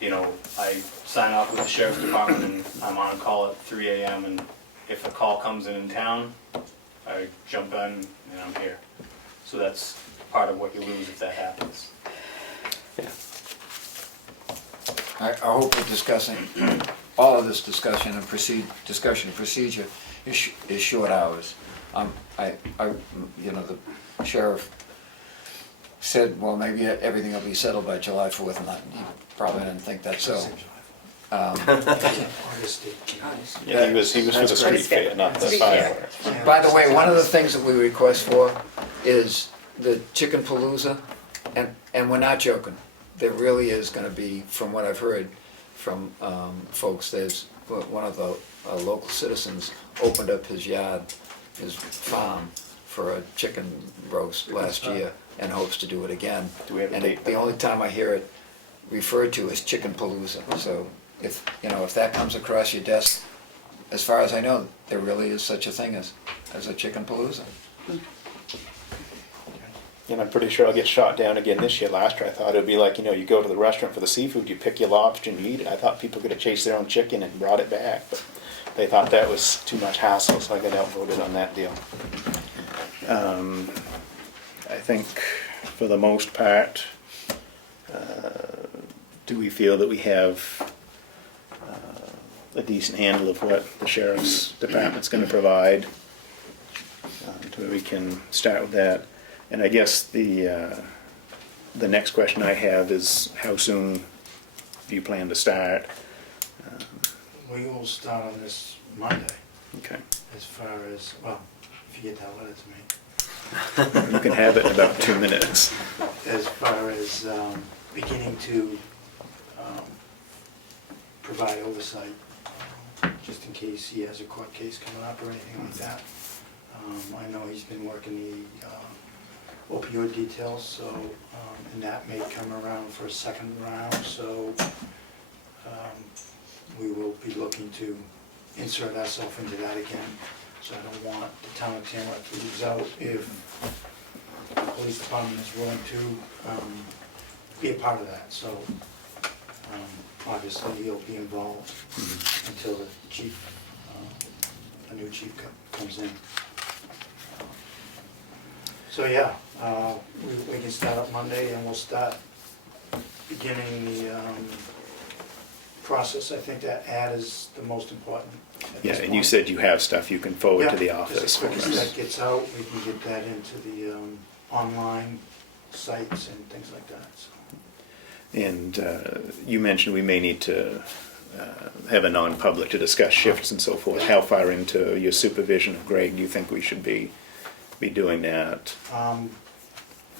You know, I sign off with the sheriff's department and I'm on call at 3 AM, and if a call comes in town, I jump in and I'm here. So that's part of what you lose if that happens. Yeah. I hope we're discussing, all of this discussion and procedure is short hours. You know, the sheriff said, well, maybe everything will be settled by July 4th, and he probably didn't think that's so. August 18th. Yeah, he was for the That's street great. fair, not the Street fireworks. By the way, one of the things that we request for is the Chicken Palooza, and we're not joking. There really is gonna be, from what I've heard from folks, there's one of the local citizens opened up his yard, his farm, for a chicken roast last year and hopes to do it again. Do we have a And date? the only time I hear it referred to as Chicken Palooza. So if, you know, if that comes across your desk, as far as I know, there really is such a thing as a Chicken Palooza. And I'm pretty sure I'll get shot down again this year. Last year, I thought it'd be like, you know, you go to the restaurant for the seafood, you pick your lobster and you eat it. I thought people were gonna chase their own chicken and brought it back, but they thought that was too much hassle, so I got outvoted on that deal. I think for the most part, do we feel that we have a decent handle of what the sheriff's department's gonna provide? So we can start with that. And I guess the the next question I have is, how soon do you plan to start? We will start on this Monday, Okay. as far as, well, if you get that letter to me. You can have it in about 2 minutes. As far as beginning to provide oversight, just in case he has a court case coming up or anything like that. I know he's been working the opioid details, so, and that may come around for a second round, so we will be looking to insert ourselves into that again. So I don't want the town of Tamworth to lose out if the police department is willing to be a part of that. So obviously he'll be involved until the chief, a new chief comes in. So yeah, we can start up Monday and we'll start beginning the process. I think that ad is the most important at Yeah, this and you point. said you have stuff you can forward to the Yeah, office as for quick as that us. gets out, we can get that into the online sites and things like that, so. And you mentioned we may need to have a non-public to discuss shifts and so forth. How far into your supervision of Greg do you think we should be doing that?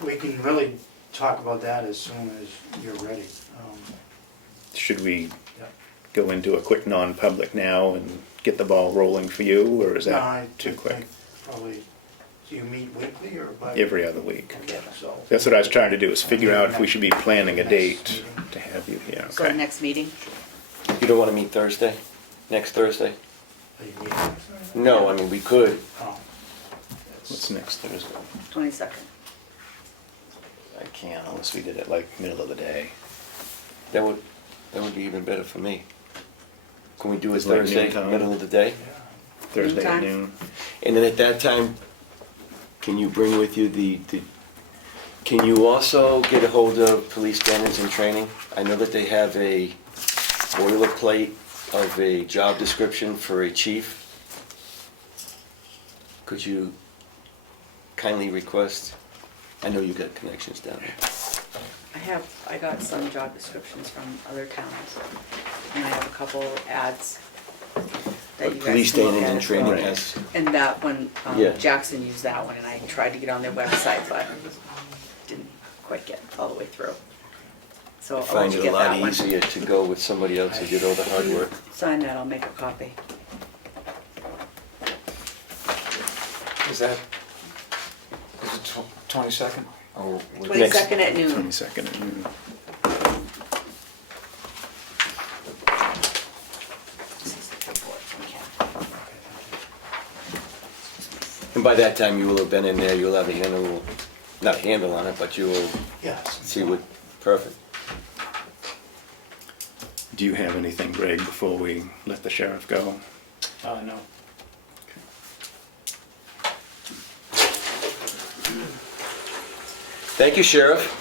We can really talk about that as soon as you're ready. Should we Yeah. go into a quick non-public now and get the ball rolling for you, or is No, that I too think quick? Probably, do you meet weekly or by? Every other week. Okay, so. That's what I was trying to do, is figure out if we should be planning a date to have you here. So the Okay. next meeting, You don't want to meet Thursday? Next Thursday? Are you meeting next Thursday? No, I mean, we could. Oh. What's next Thursday? 22nd. I can't unless we did it like middle of the day. That would be even better for me. Can we do it It's like Thursday, noontime. middle of the day? Yeah. Thursday at Noontime? noon. And then at that time, can you bring with you can you also get a hold of police standards and training? I know that they have a boilerplate of a job description for a chief. Could you kindly request, I know you got connections down there. I got some job descriptions from other towns, and I have a couple ads that you guys Police can look standards at and as training well. has, And that one, Yeah. Jackson used that one, and I tried to get on their website, but didn't quite get all the way through. So I I'll let find you it a get that lot one. easier to go with somebody else who did all the hard work. Sign that, I'll make a copy. Is it 22nd? Or would- 22nd at noon. 22nd at noon. This is the report from Ken. And by that time, you will have been in there, you'll have a handle, not handle on it, but you will Yes. see what, perfect. Do you have anything, Greg, before we let the sheriff go? No. Thank you, Sheriff.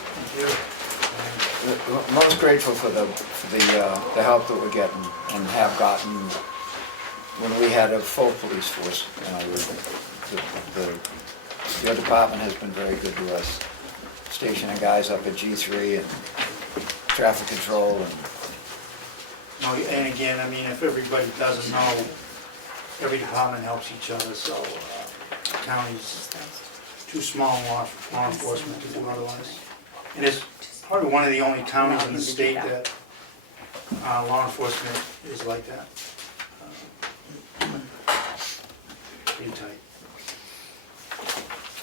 Most grateful for the help that we're getting and have gotten when we had a full police force. Your department has been very good to us, stationing guys up at G3 and traffic control and No, and again, I mean, if everybody doesn't know, every department helps each other, so county's too small law enforcement to do otherwise. And it's probably one of the only counties in the state that law enforcement is like that. Pretty tight.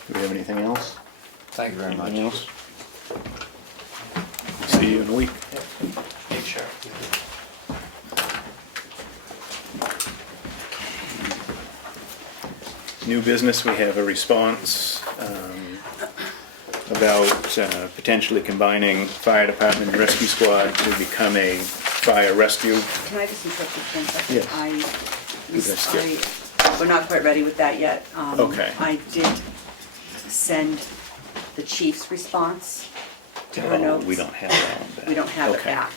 Do we have anything else? thank you very much. Anything else? See you in a week. Make sure. New business, we have a response about potentially combining fire department and rescue squad to become a fire rescue. Can I just interrupt you for 1 second? Yes. We're not quite ready with that yet. Okay. I did send the chief's response to her Oh, notes. we don't have that one back. We don't have it Okay. back.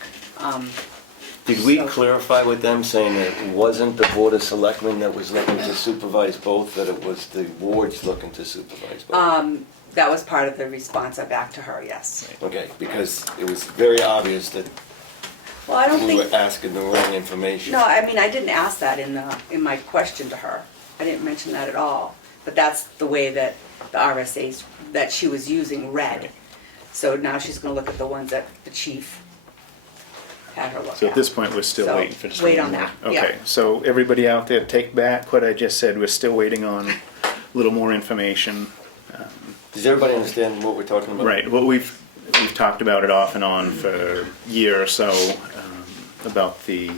Did we So- clarify with them saying that it wasn't the Board of Selectmen that was looking to supervise both, that it was the wards looking to supervise both? that was part of the response back to her, yes. Okay, because it was very obvious that Well, I don't we think, were asking the wrong information. no, I mean, I didn't ask that in my question to her. I didn't mention that at all. But that's the way that the RSA's, that she was using read. So now she's gonna look at the ones that the chief had her look at. So at this point, we're still So, waiting for just wait one on more. that, yeah. Okay, so everybody out there, take back what I just said. We're still waiting on a little more information. Does everybody understand what we're talking about? Right, well, we've talked about it off and on for a year or so, about the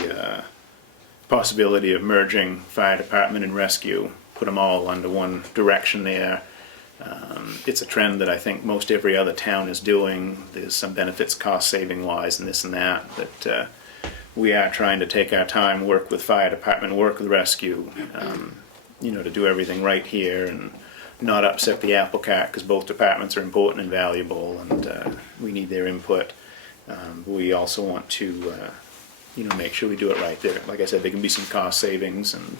possibility of merging fire department and rescue, put them all under one direction there. It's a trend that I think most every other town is doing. There's some benefits cost saving wise and this and that, but we are trying to take our time, work with fire department, work with rescue, to do everything right here and not upset the apple cart, because both departments are important and valuable, and we need their input. We also want to, make sure we do it right there. Like I said, there can be some cost savings, and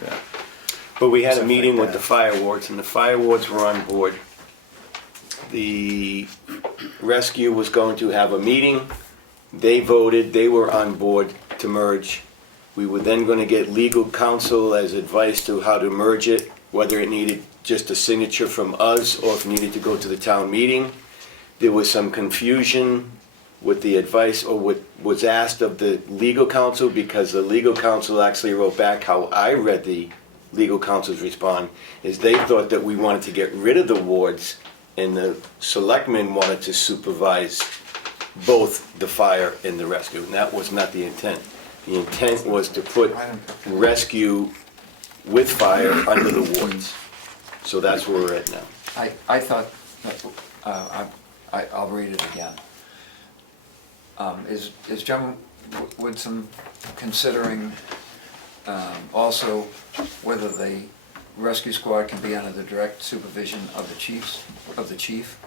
But we had a Stuff meeting like with the that. fire wards, and the fire wards were on board. The rescue was going to have a meeting. They voted, they were on board to merge. We were then gonna get legal counsel as advice to how to merge it, whether it needed just a signature from us or if it needed to go to the town meeting. There was some confusion with the advice or what was asked of the legal counsel, because the legal counsel actually wrote back how I read the legal counsel's response, is they thought that we wanted to get rid of the wards and the selectmen wanted to supervise both the fire and the rescue, and that was not the intent. The intent was to put rescue with fire under the wards. So that's where we're at now. I thought, that, I'll read it again. Is John Woodson considering also whether the rescue squad can be under the direct supervision of the chief?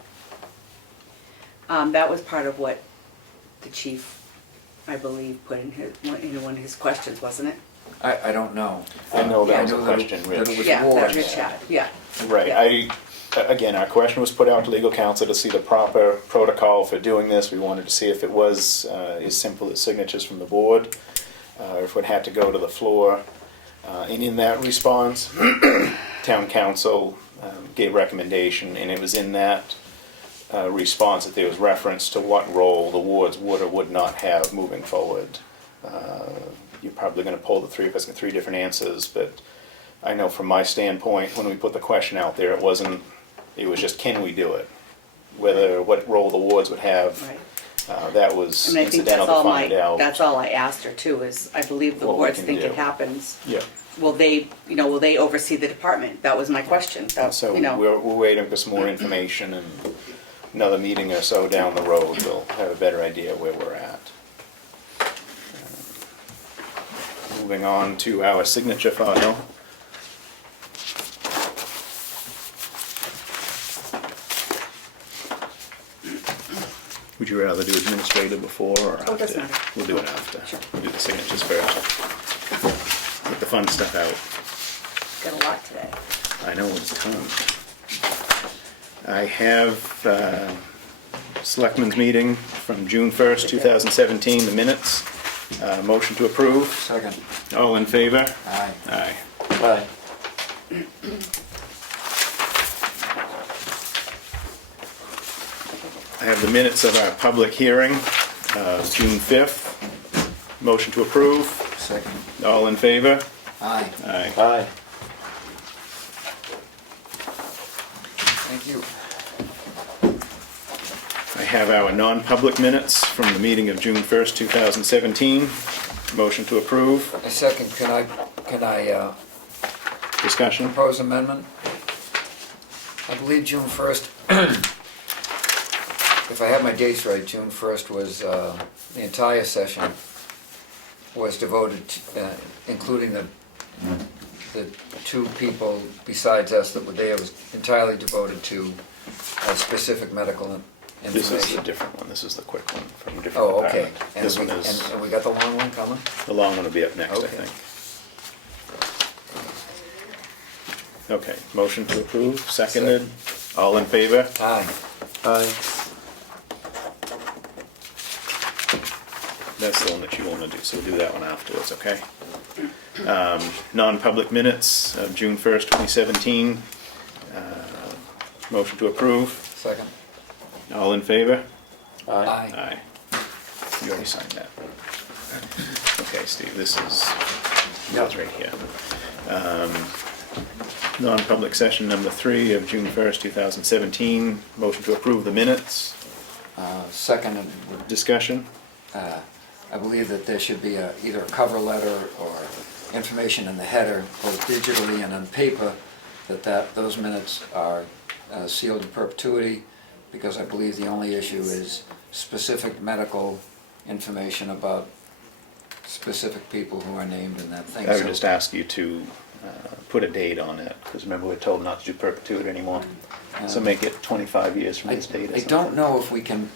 That was part of what the chief, I believe, put in one of his questions, wasn't it? I don't know. I know that was a I know that question, that it Rich. was Yeah, that wards. Rich had, yeah. Right, again, our question was put out to legal counsel to see the proper protocol for doing this. We wanted to see if it was as simple as signatures from the board, or if it had to go to the floor. And in that response, town council gave recommendation, and it was in that response that there was reference to what role the wards would or would not have moving forward. You're probably going to pull the three of us get three different answers, but I know from my standpoint, when we put the question out there, it was just, can we do it? What role the wards would have, Right. that was I mean, I think incidental to find out. that's all I asked her too, is I believe the What we boards can think do. it happens. Yeah, Will they oversee the department? That was my question. That, so you know. we're waiting for some more information, and another meeting or so down the road, we'll have a better idea where we're at. Moving on to our signature file. Would you rather do administrative before or after? Oh, it doesn't matter. We'll do it after. Sure. We'll do the signatures first. Get the fun stuff out. Got a lot today. I know it's a ton. I have Selectmen's meeting from June 1st, 2017, the minutes. Motion to approve. Second. All in favor? Aye. Aye. Aye. I have the minutes of our public hearing, June 5th. Motion to approve. Second. All in favor? Aye. Aye. Aye. Thank you. I have our non-public minutes from the meeting of June 1st, 2017. Motion to approve. A second, can I Discussion? propose amendment? I believe June 1st, if I have my dates right, June 1st was, the entire session was devoted, to, including the two people besides us that were there, was entirely devoted to specific medical This is the information. different one. This is the quick one from a different Oh, okay. department. And This we- one is, And we got the long one coming? the long one will be up next, I Okay. think. Okay, motion to approve, seconded. All in favor? Aye. Aye. That's the one that you want to do, so we'll do that one afterwards, okay? Non-public minutes of June 1st, 2017. Motion to approve. Second. All in favor? Aye. Aye. You already signed that. Okay, Steve, this is yours right here. Non-public session number 3 of June 1st, 2017. Motion to approve the minutes. Second, Discussion. I believe that there should be either a cover letter or information in the header, both digitally and on paper, that those minutes are sealed in perpetuity, because I believe the only issue is specific medical information about specific people who are named in that thing. I would So, just ask you to put a date on it, because remember we're told not to do perpetuity anymore. So make it 25 years from this date or I something. don't know if we can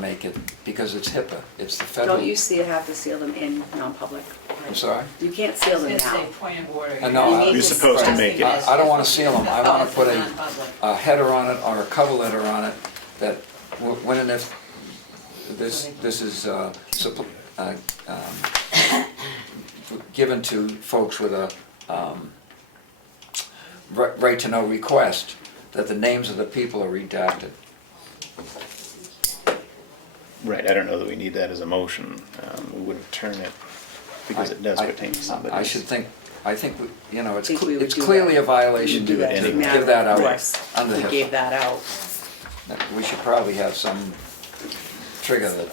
make it, because it's HIPAA, it's the federal. Don't you have to seal them in non-public? I'm sorry? You can't seal them It's now. a point of order. I know, You need You're to supposed to discuss make it. as- I don't wanna seal them, I wanna Oh, put it's non-public. a header on it or a cover letter on it that when and if this is given to folks with a right to know request, that the names of the people are redacted. Right, I don't know that we need that as a motion. We wouldn't turn it, because it does pertain to somebody. I should think, it's think we would it's do clearly that. a violation to Do that as a anyway. matter give that of out course. under We HIPAA. gave that out. We should probably have some trigger that,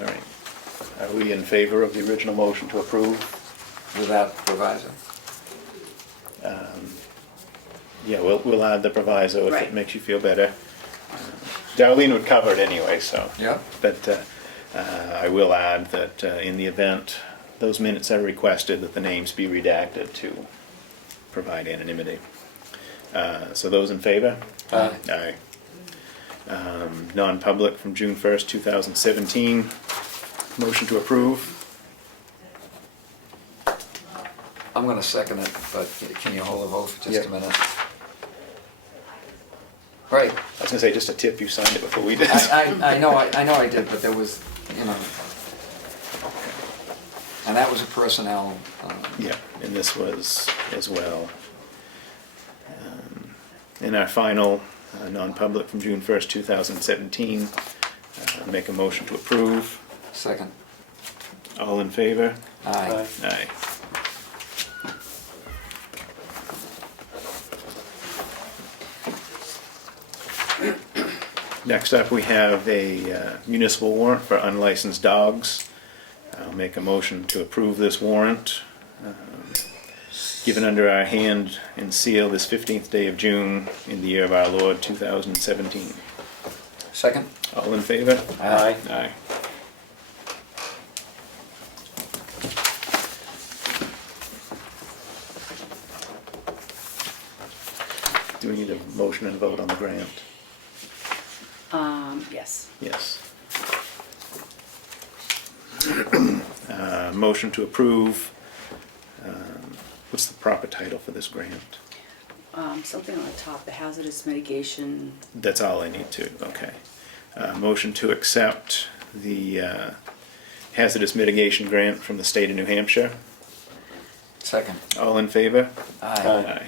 All right. Are we in favor of the original motion to approve? with that proviso. Yeah, we'll add the proviso if Right. it makes you feel better. Darlene would cover it anyway, so. Yeah. But I will add that in the event those minutes are requested, that the names be redacted to provide anonymity. So those in favor? Aye. Aye. Non-public from June 1st, 2017. Motion to approve. I'm gonna second it, but can you hold a vote for just Yeah. a minute? Right, I was gonna say, just a tip, you signed it before we did. I know I did, but there was, and that was a personnel, Yeah, and this was as well. In our final non-public from June 1st, 2017, make a motion to approve. second. All in favor? Aye. Aye. Next up, we have a municipal warrant for unlicensed dogs. I'll make a motion to approve this warrant. Given under our hand and seal this 15th day of June in the year of our Lord 2017. Second? All in favor? Aye. Aye. Do we need a motion and a vote on the grant? Yes. Yes. Motion to approve. What's the proper title for this grant? Something on the top, the hazardous mitigation. That's all I need to, okay. Motion to accept the hazardous mitigation grant from the state of New Hampshire. Second. All in favor? Aye.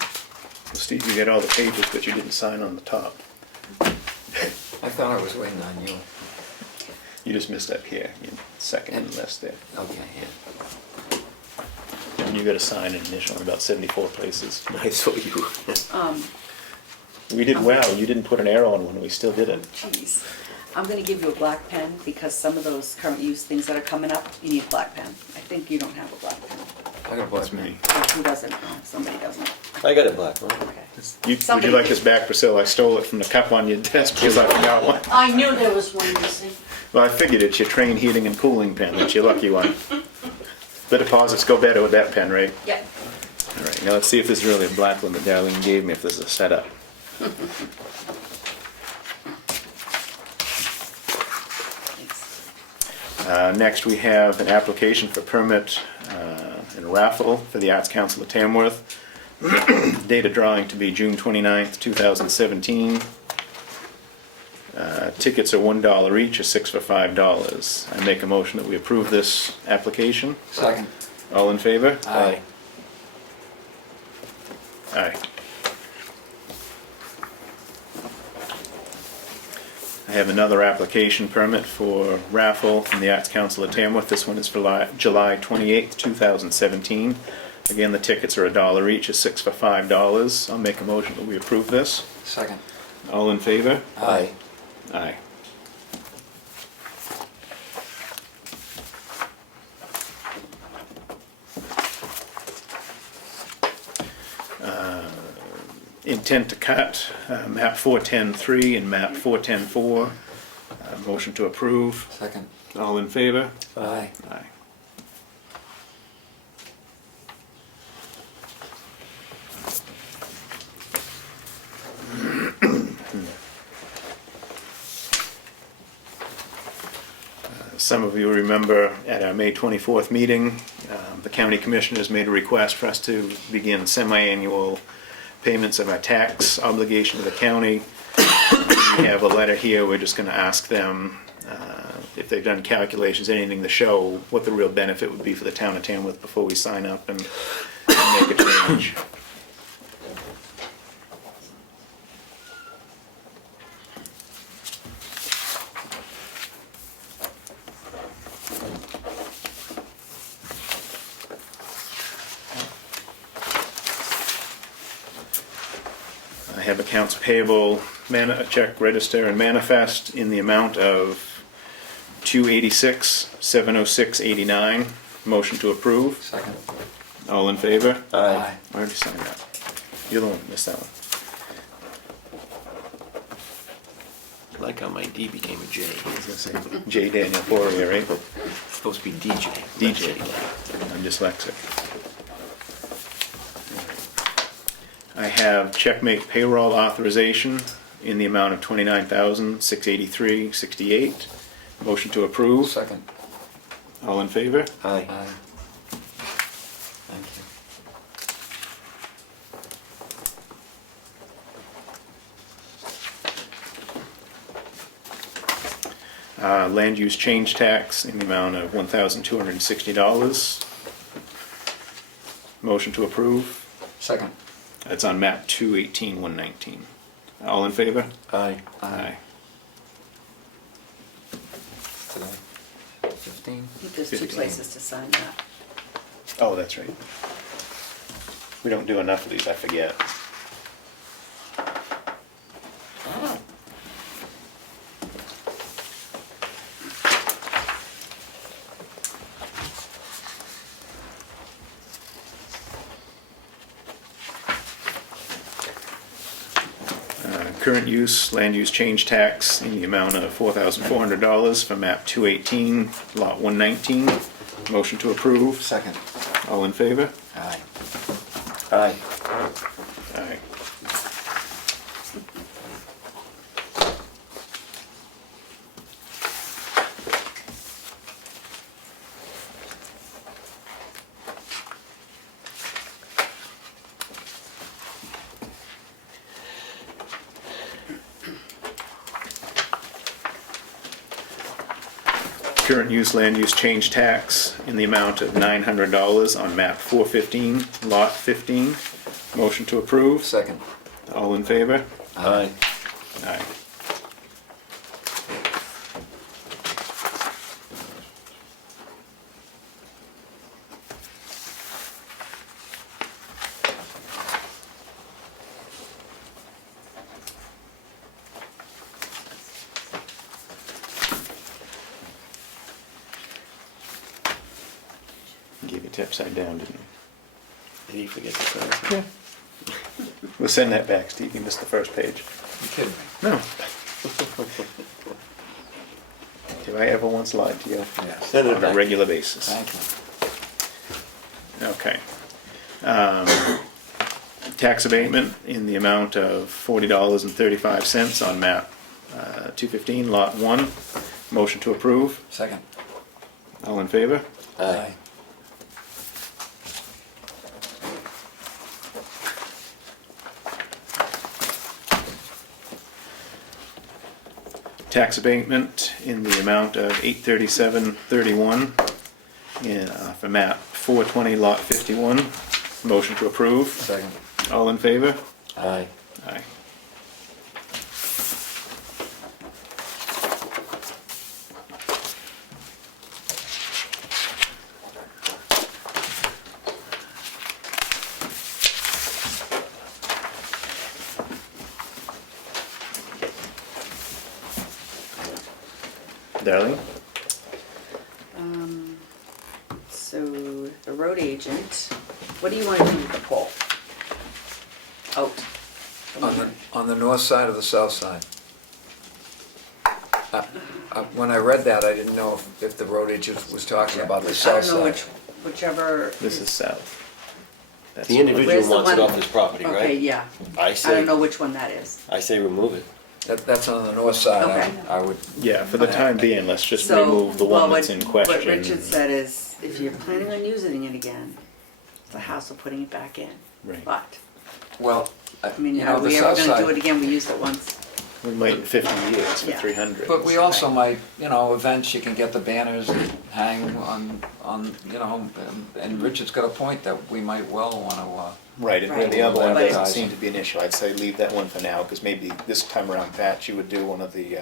Well, Steve, you got all the pages, but you didn't sign on the top. I thought I was waiting on you. You just missed up here, you second and list there. Okay, yeah. And you gotta sign an initial in about 74 places. I saw you. We did well, you didn't put an arrow on one, we still did it. Jeez. I'm gonna give you a black pen because some of those current use things that are coming up, you need a black pen. I think you don't have a black pen. I got a That's black me. Who doesn't? Oh, somebody doesn't. I got a black one. Okay. Would you Somebody like did. this back, Priscilla? I stole it from the cup on your desk because I forgot one. I knew there was one missing. Well, I figured it's your Train Heating and Cooling pen. That's your lucky one. The deposits go better with that pen, right? Yep. All right, now let's see if this is really a black one that Darlene gave me, if this is a setup. Next, we have an application for permit and raffle for the Arts Council of Tamworth. Date of drawing to be June 29th, 2017. Tickets are $1 each, or 6 for $5. I make a motion that we approve this application. Second. All in favor? Aye. Aye. I have another application permit for raffle from the Arts Council of Tamworth. This one is for July 28th, 2017. Again, the tickets are $1 each, or 6 for $5. I'll make a motion that we approve this. Second. All in favor? Aye. Aye. Intent to cut, map 410-3 and map 410-4. Motion to approve. Second. All in favor? Aye. Aye. Some of you remember at our May 24th meeting, the county commissioners made a request for us to begin semi-annual payments of our tax obligation to the county. We have a letter here, we're just gonna ask them if they've done calculations, anything to show what the real benefit would be for the town of Tamworth before we sign up and make a change. I have accounts payable, check register and manifest in the amount of $286,706.89. Motion to approve. Second. All in favor? Aye. I already signed that. You're the one that missed that one. I like how my D became a J. I was gonna say J. Daniel Poirier, right? It's supposed to be DJ. DJ. I'm dyslexic. I have checkmate payroll authorization in the amount of $29,683.68. Motion to approve. Second. All in favor? Aye. Aye. Thank you. Land use change tax in the amount of $1,260. Motion to approve. Second. It's on map 218-119. All in favor? Aye. Aye. Today. 15. I think there's 2 15. places to sign that. Oh, that's right. We don't do enough of these, I forget. Current use, land use change tax in the amount of $4,400 for map 218, lot 119. Motion to approve. Second. All in favor? Aye. Aye. Aye. Current use land use change tax in the amount of $900 on map 415, lot 15. Motion to approve. Second. All in favor? Aye. Aye. Gave it upside down, didn't Did he forget to sign? he? Yeah. We'll send that back, Steve, you missed the first page. You kidding me? No. Did I ever once lie to you? Yes. Send it On a back. regular basis. Thank you. Okay. Tax abatement in the amount of $40.35 on map 215, lot 1. Motion to approve. Second. All in favor? Aye. Tax abatement in the amount of $837.31 for map 420, lot 51. Motion to approve. Second. All in favor? Aye. Aye. Darlene? So the road agent, what do you want to do with the pole? Out. On the north side or the south side? When I read that, I didn't know if the road agent was talking about the I south don't know side. whichever. This is south. That's The individual Where's the wants it one- off his property, right? Okay, yeah. I I say, don't know which one that is. I say remove it. That's on the north side. Okay. I would, Yeah, for the time being, let's just So, remove the well, one that's in question. What Richard said is, if you're planning on using it again, it's a hassle putting it back in. Right. But, well, I mean, you know, are the we ever south gonna do it side. again? We used it once. We might in 50 years for Yeah. 300. But we also might, you know, events, you can get the banners and hang on, you know, and Richard's got a point that we might well wanna, Right, and where Right. the other one Right. doesn't seem to be an issue, I'd say leave that one for now, because maybe this time around, Pat, you would do one of the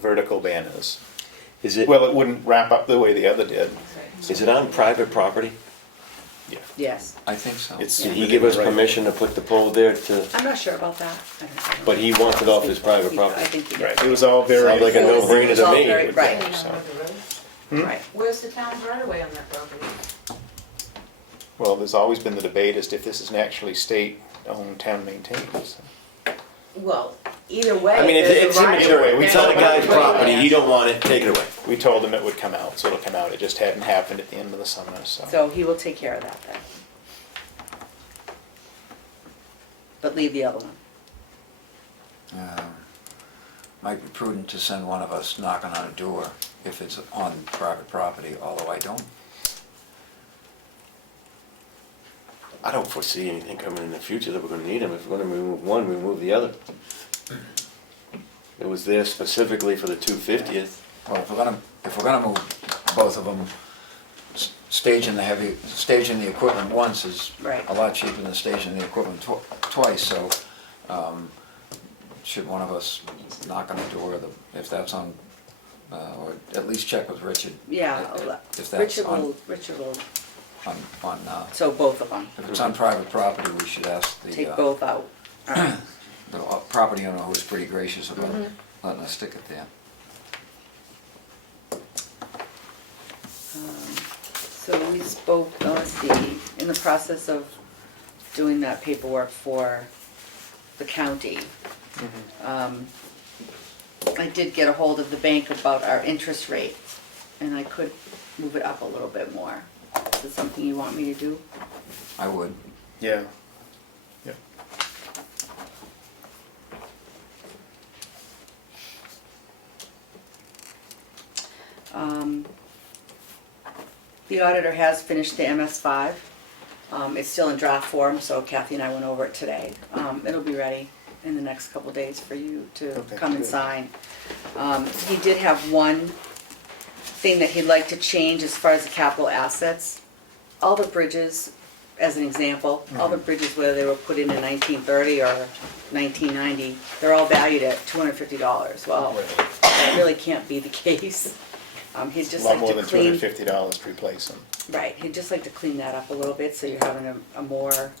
vertical banners. Is it, Well, it wouldn't wrap up the way the other did. is it on private property? Yeah. Yes. I think so. It's Did he within give the us right- permission to put the pole there to, I'm not sure about that. I don't- but he wants it off his private I property? think he did. Right, it was all very. Sounds like a informal. no-brainer It was to all me. very- Right, right. Where's the town's right away on that property? Well, there's always been the debate as to if this is actually state-owned, town-maintained. so. Well, either way. I mean, there's it's a right Either way, immaterial. we It's on a told guy's him- property, he don't want it, take it away. We told him it would come out, so it'll come out, it just hadn't happened at the end of the summer, so. So he will take care of that then. But leave the other one. Might be prudent to send one of us knocking on a door if it's on private property, although I don't. I don't foresee anything coming in the future that we're gonna need them. If we're gonna remove one, remove the other. It was there specifically for the 250th. Well, if we're gonna move both of them, staging the equipment once is Right. a lot cheaper than staging the equipment twice, so, should one of us knock on the door, if that's on, or at least check with Richard. Yeah, If that's Richard will, on, so both of them, if it's on private property, we should ask take the both out. Alright. property owner, who's pretty gracious about letting us stick it there. So we spoke, let's see, in the process of doing that paperwork for the county. I did get a hold of the bank about our interest rate, and I could move it up a little bit more. Is it something you want me to do? I would. Yeah. Yep. The auditor has finished the MS5. It's still in draft form, so Kathy and I went over it today. It'll be ready in the next couple days for you to Okay, come and good. sign. He did have one thing that he'd like to change as far as the capital assets. All the bridges, as an example, all the bridges, whether they were put in 1930 or 1990, they're all valued at $250. Well, that really can't be the case. He'd A just lot like more to than clean. $250 to replace them. Right, he'd just like to clean that up a little bit, so you're having a more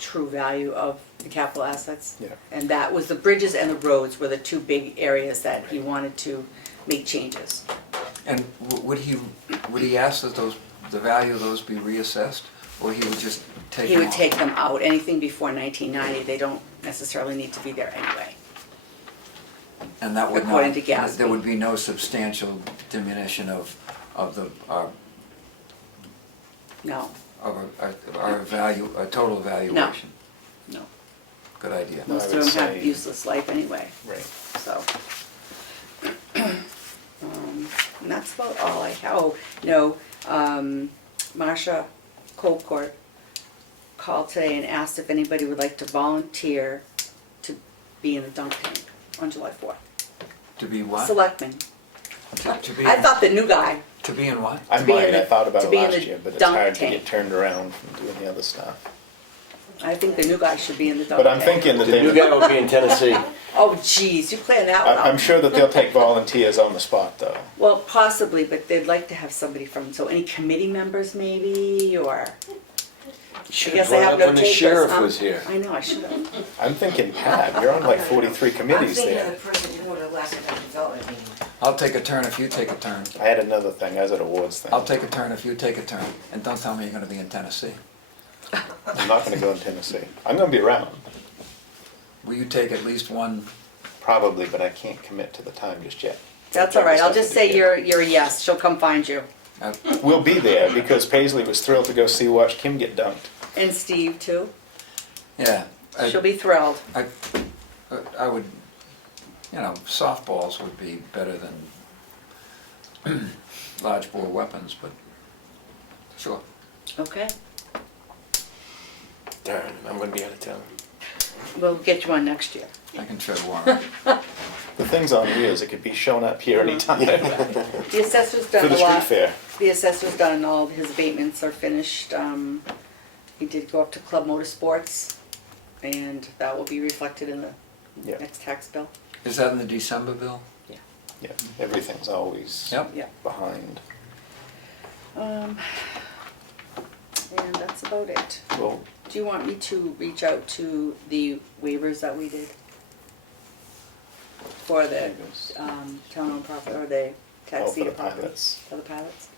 true value of the capital assets. Yeah. And that was the bridges and the roads were the two big areas that he wanted to make changes. And would he ask that the value of those be reassessed? Or he would just take He them would off? take them out. Anything before 1990, they don't necessarily need to be there anyway. And that would not, according to Gatsby. there would be no substantial diminution of the, No, our value, our total valuation. no. Good idea. No. Most I of would them have say- useless life anyway, Right. so. And that's about all I have. Oh, no, Marcia Colcourt called today and asked if anybody would like to volunteer to be in the dunk tank on July 4th. To be what? Selectmen. To be, I thought the new guy, to be in what? I To be in might, I the- thought about to it be in last the year, but it's dunk hard to tank. get turned around from doing the other stuff. I think the new guy should be in the dunk tank. But I'm thinking that The new they, guy will be in Tennessee. Oh, geez, you plan that one out. I'm sure that they'll take volunteers on the spot, though. Well, possibly, but they'd like to have somebody from, so any committee members maybe, or, You should I have guess I brought have up no when the takers, sheriff huh? was here. I know, I should have. I'm thinking, Pat, you're on like 43 I'm committees thinking of there. the person who would have last economic development meeting. I'll take a turn if you take a turn. I had another thing, I was at awards thing. I'll take a turn if you take a turn. And don't tell me you're gonna be in Tennessee. I'm not gonna go in Tennessee. I'm gonna be around, Will you take at least one? probably, but I can't commit to the time just yet. That's all right, I'll just say you're. you're a yes, she'll come find you. We'll be there because Paisley was thrilled to go watch Kim get dunked. And Steve too, Yeah. she'll be thrilled. I would, you know, softballs would be better than large bore weapons, but sure. Okay, Darn, I'm gonna be out of town. we'll get you on next year. I can tread water. The thing's on wheels, it could be shown up here anytime. The assessor's For done the a street lot. fair. The assessor's done, all of his abatements are finished. He did go up to Club Motorsports, and that will be reflected in the Yeah, next tax bill. Is that in the December bill? yeah, everything's always Yep. Yeah. behind. And that's about it. Well, Do you want me to reach out to the waivers that we did? For the town-owned property, or the oh, tax for the deed property? pilots. For the pilots?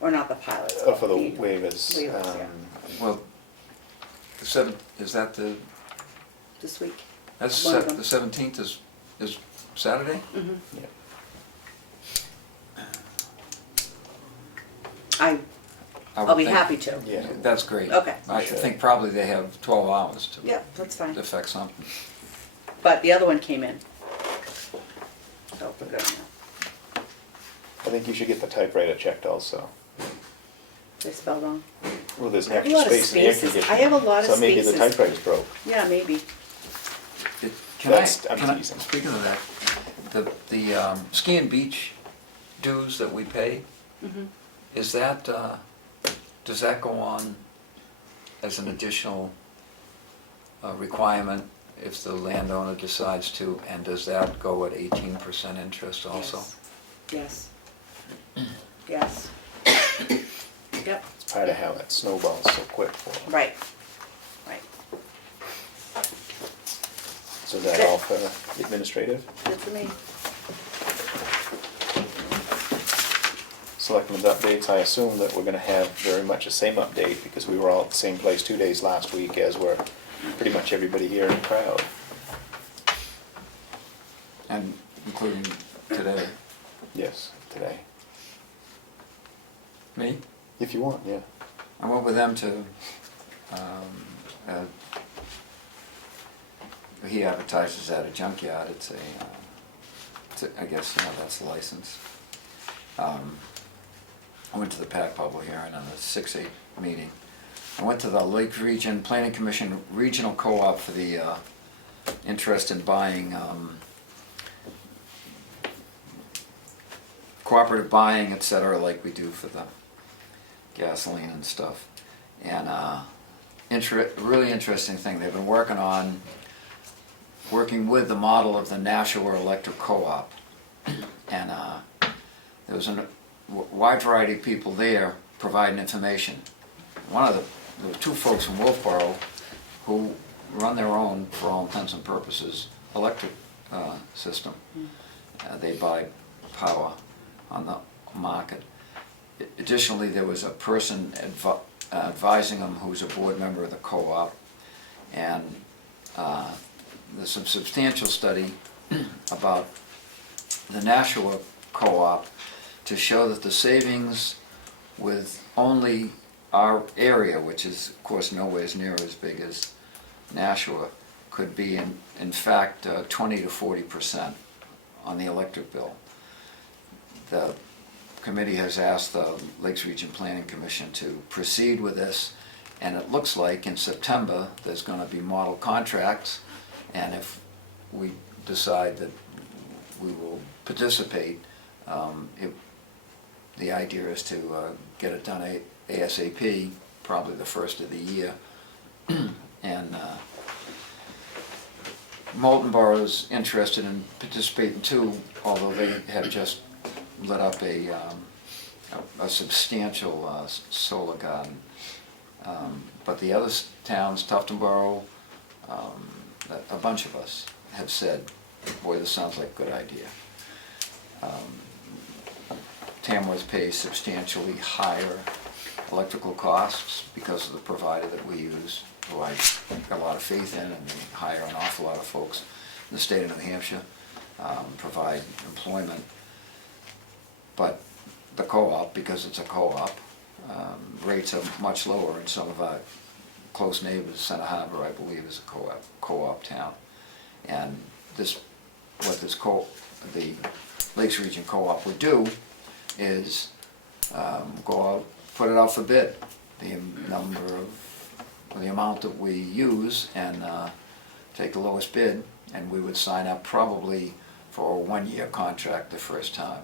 Or not the pilots? Oh, for the the waivers. waivers, yeah. Well, the seventh, is that the, This week? that's One of them. the 17th is Saturday? Mm-hmm. Yeah. I I'll would be think- happy to. Yeah. That's great. Okay. I Sure. think probably they have 12 hours to Yeah, that's fine. affect something. But the other one came in. So we're good now. I think you should get the typewriter checked also. They spelled wrong. Well, there's an I have a extra lot of space in the air spaces. conditioning. I have a lot of So maybe the spaces. typewriter's broke. Yeah, maybe. Can I, I'm can I, teasing. speaking of that, the ski and beach dues that we pay, Mhm. is that, does that go on as an additional requirement if the landowner decides to, and does that go at 18% interest also? Yes. Yes. Yep, It's part of how that snowballs so quick for them. right, right. So is that all for administrative? Good for me. Selectmen's updates, I assume that we're gonna have very much the same update because we were all at the same place 2 days last week as were pretty much everybody here in the crowd. And including today? Yes, today. Me? If you want, yeah. I went with them to, he advertises at a junkyard, it's I guess, you know, that's a license. I went to the Pac Public hearing on the 6/8 meeting. I went to the Lake Region Planning Commission Regional Co-op for the interest in buying, cooperative buying, et cetera, like we do for the gasoline and stuff. And really interesting thing, they've been working with the model of the Nashua Electric Co-op. And there was a wide variety of people there providing information. There were two folks from Wolfboro who run their own, for all intents and purposes, electric system. They buy power on the market. Additionally, there was a person advising him, who's a board member of the co-op, and there's some substantial study about the Nashua co-op to show that the savings with only our area, which is of course nowhere near as big as Nashua, could be in fact 20 to 40% on the electric bill. The committee has asked the Lakes Region Planning Commission to proceed with this, and it looks like in September there's going to be model contracts, and if we decide that we will participate, the idea is to get it done ASAP, probably the first of the year. And Moulton Borough's interested in participating too, although they have just lit up a substantial solar garden. But the other towns, Tufton Borough, a bunch of us have said, boy, this sounds like a good idea. Tamworth pays substantially higher electrical costs because of the provider that we use, who I got a lot of faith in, and we hire an awful lot of folks in the state of New Hampshire, provide employment. But the co-op, because it's a co-op, rates are much lower, and some of our close neighbors, Center Harbor, I believe, is a co-op town. And what the Lakes Region Co-op would do is go out, put it out for bid, the amount that we use, and take the lowest bid, and we would sign up probably for a one-year contract the first time.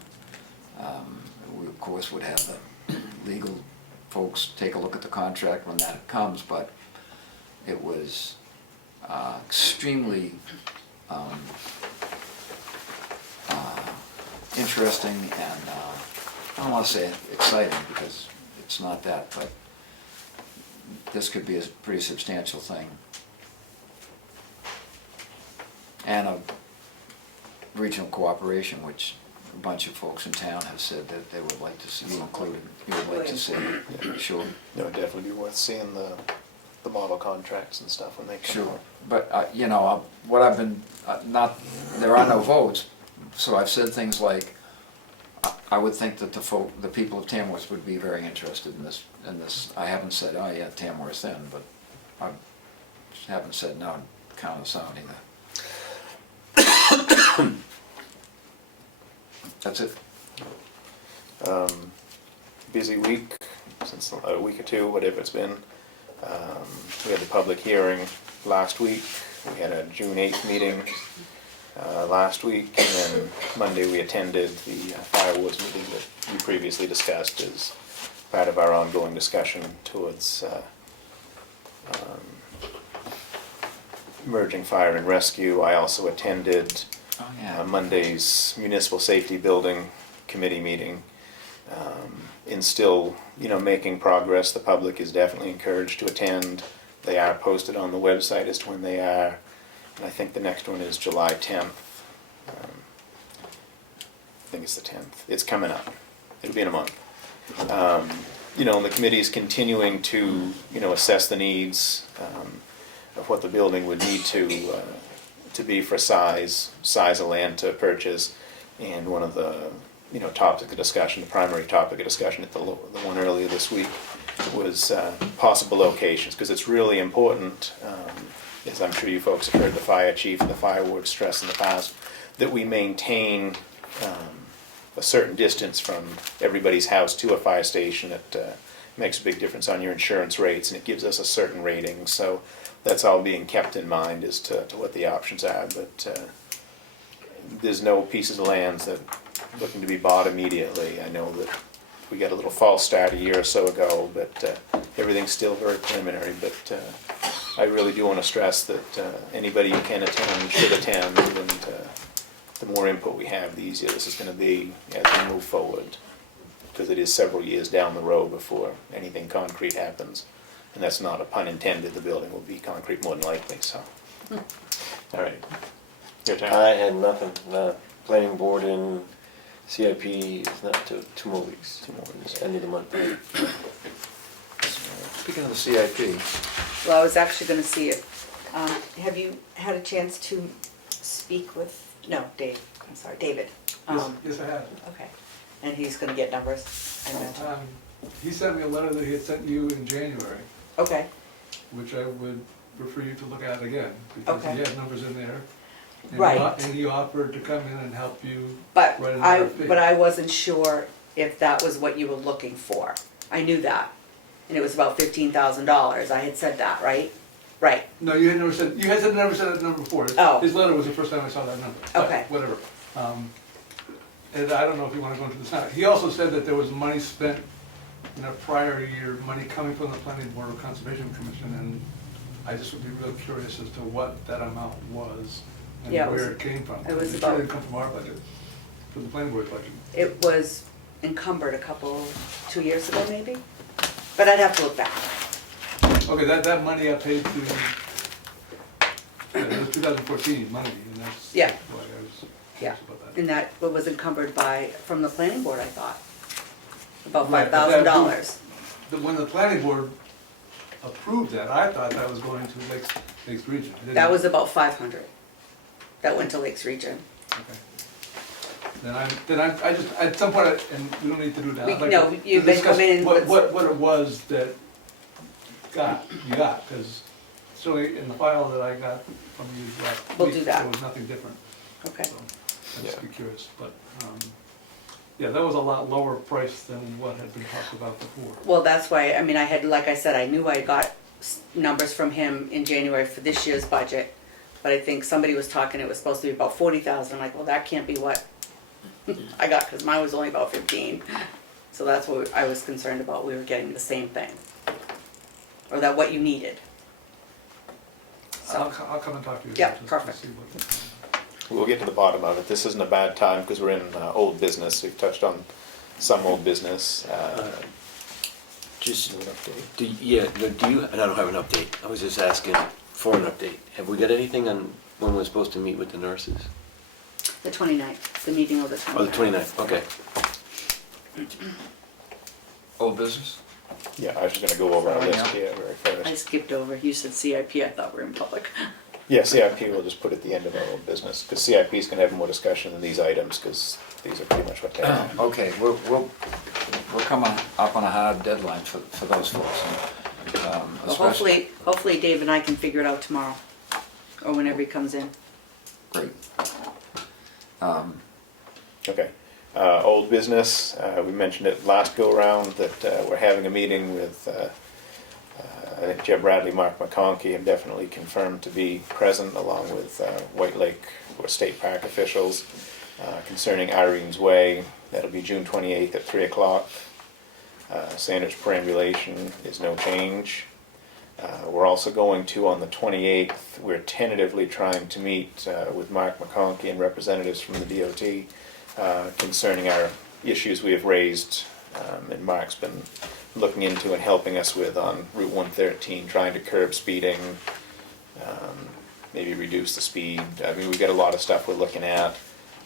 We of course would have the legal folks take a look at the contract when that comes, but it was extremely interesting, and I don't want to say exciting because it's not that, but this could be a pretty substantial thing. And a regional cooperation, which a bunch of folks in town have said that they would like to see you included. You would like to see, sure. It would definitely be worth seeing the model contracts and stuff when they come Sure, out. but you know, what I've been, there are no votes, so I've said things like, I would think that the people of Tamworth would be very interested in this. I haven't said, oh yeah, Tamworth then, but I haven't said no, count us out either. That's it. Busy week, since a week or two, whatever it's been. We had the public hearing last week. We had a June 8th meeting last week, and then Monday we attended the fire awards meeting that you previously discussed as part of our ongoing discussion towards merging fire and rescue. I also attended Monday's Municipal Safety Building Committee meeting. In still, making progress. The public is definitely encouraged to attend. They are posted on the website as to when they are. And I think the next one is July 10th. I think it's the 10th. It's coming up. It'll be in a month. And the committee is continuing to, assess the needs of what the building would need to be for size of land to purchase. And one of the topic of discussion, the primary topic of discussion at the one earlier this week was possible locations, because it's really important, as I'm sure you folks have heard the fire chief and the fire ward stress in the past, that we maintain a certain distance from everybody's house to a fire station. It makes a big difference on your insurance rates, and it gives us a certain rating. So that's all being kept in mind as to what the options are. But there's no pieces of land that looking to be bought immediately. I know that we got a little false start a year or so ago, but everything's still very preliminary. But I really do want to stress that anybody who can attend should attend, and the more input we have, the easier this is going to be as we move forward, because it is several years down the road before anything concrete happens. And that's not a pun intended. The building will be concrete more than likely. So, all right, your turn. I had nothing. Planning board and CIP is not till 2 more weeks. 2 more weeks. End of the month. Speaking of the CIP, Well, I was actually gonna see it. Have you had a chance to speak with, no, Dave, I'm sorry, David? Yes, I have. Okay, and he's gonna get numbers, I imagine. He sent me a letter that he had sent you in January, Okay, which I would refer you to look at again, because he Okay. had numbers in there. And Right. And he offered to come in and help you but write an I, RFP. but I wasn't sure if that was what you were looking for. I knew that, and it was about $15,000, I had said that, right? Right, No, you had never said that number before. Oh. His letter was the first time I saw that number. But Okay. whatever. And I don't know if you want to go into this now. He also said that there was money spent in a prior year, money coming from the Planning Board of Conservation Commission, and I just would be real curious as to what that amount was and Yeah, it was- where it came from. it was It about- didn't come from our budget, from the Planning Board budget. it was encumbered 2 years ago maybe, but I'd have to look back. Okay, that money I paid to, it was 2014 money, and that's Yeah. why I was Yeah, curious about that. and that was encumbered from the planning board, I thought. About Right, but $5,000. When the planning board approved that, I thought that was going to Lakes Region. I didn't- That was about 500. That went to Lakes Region. Okay. At some point, and we don't need to do that. I'd like No, to you've been discuss coming in with- what it was that you got, because certainly in the file that I got from you last We'll week, do that. there was nothing different. Okay. So I'd just be curious, but, yeah, that was a lot lower price than what had been talked about before. Well, that's why, I mean, I had, like I said, I knew I got numbers from him in January for this year's budget, but I think somebody was talking, it was supposed to be about 40,000. I'm like, well, that can't be what I got, because mine was only about 15. So that's what I was concerned about, we were getting the same thing. Or that what you needed. I'll So, come and talk to you. Yeah, just to perfect. see what- We'll get to the bottom of it. This isn't a bad time because we're in old business. We've touched on some old business. Just, Do an update. do you, and I don't have an update, I was just asking for an update. Have we got anything on when we're supposed to meet with the nurses? the 29th, the meeting of the 29th. Oh, the 29th, okay. old business? Yeah, I was just gonna go over our list here very I first. skipped over, you said CIP, I thought we were in public. Yeah, CIP we'll just put at the end of our old business, because CIP's gonna have more discussion than these items, because these are pretty much what they are. Okay, we're coming up on a hard deadline for those folks. And, Well, especially- hopefully Dave and I can figure it out tomorrow, or whenever he comes in. Great. Okay. Old business, we mentioned it last go-around that we're having a meeting with, I think Jeb Bradley, Mark McConkey have definitely confirmed to be present along with White Lake or State Park officials concerning Irene's Way. That'll be June 28th at 3 o'clock. Sandwich perambulation is no change. We're also going to, on the 28th, we're tentatively trying to meet with Mark McConkey and representatives from the DOT concerning our issues we have raised, and Mark's been looking into and helping us with on Route 113, trying to curb speeding, maybe reduce the speed. I mean, we've got a lot of stuff we're looking at,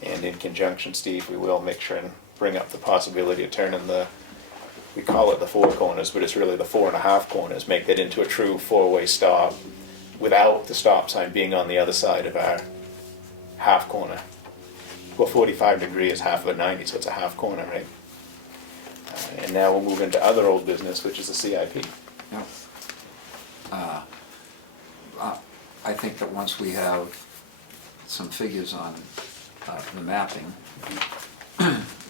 and in conjunction, Steve, we will make sure and bring up the possibility of turning we call it the 4 corners, but it's really the 4.5 corners, make that into a true 4-way stop without the stop sign being on the other side of our half corner. Well, 45 degree is half of a 90, so it's a half corner, right? And now we'll move into other old business, which is the CIP. Yeah. I think that once we have some figures on the mapping,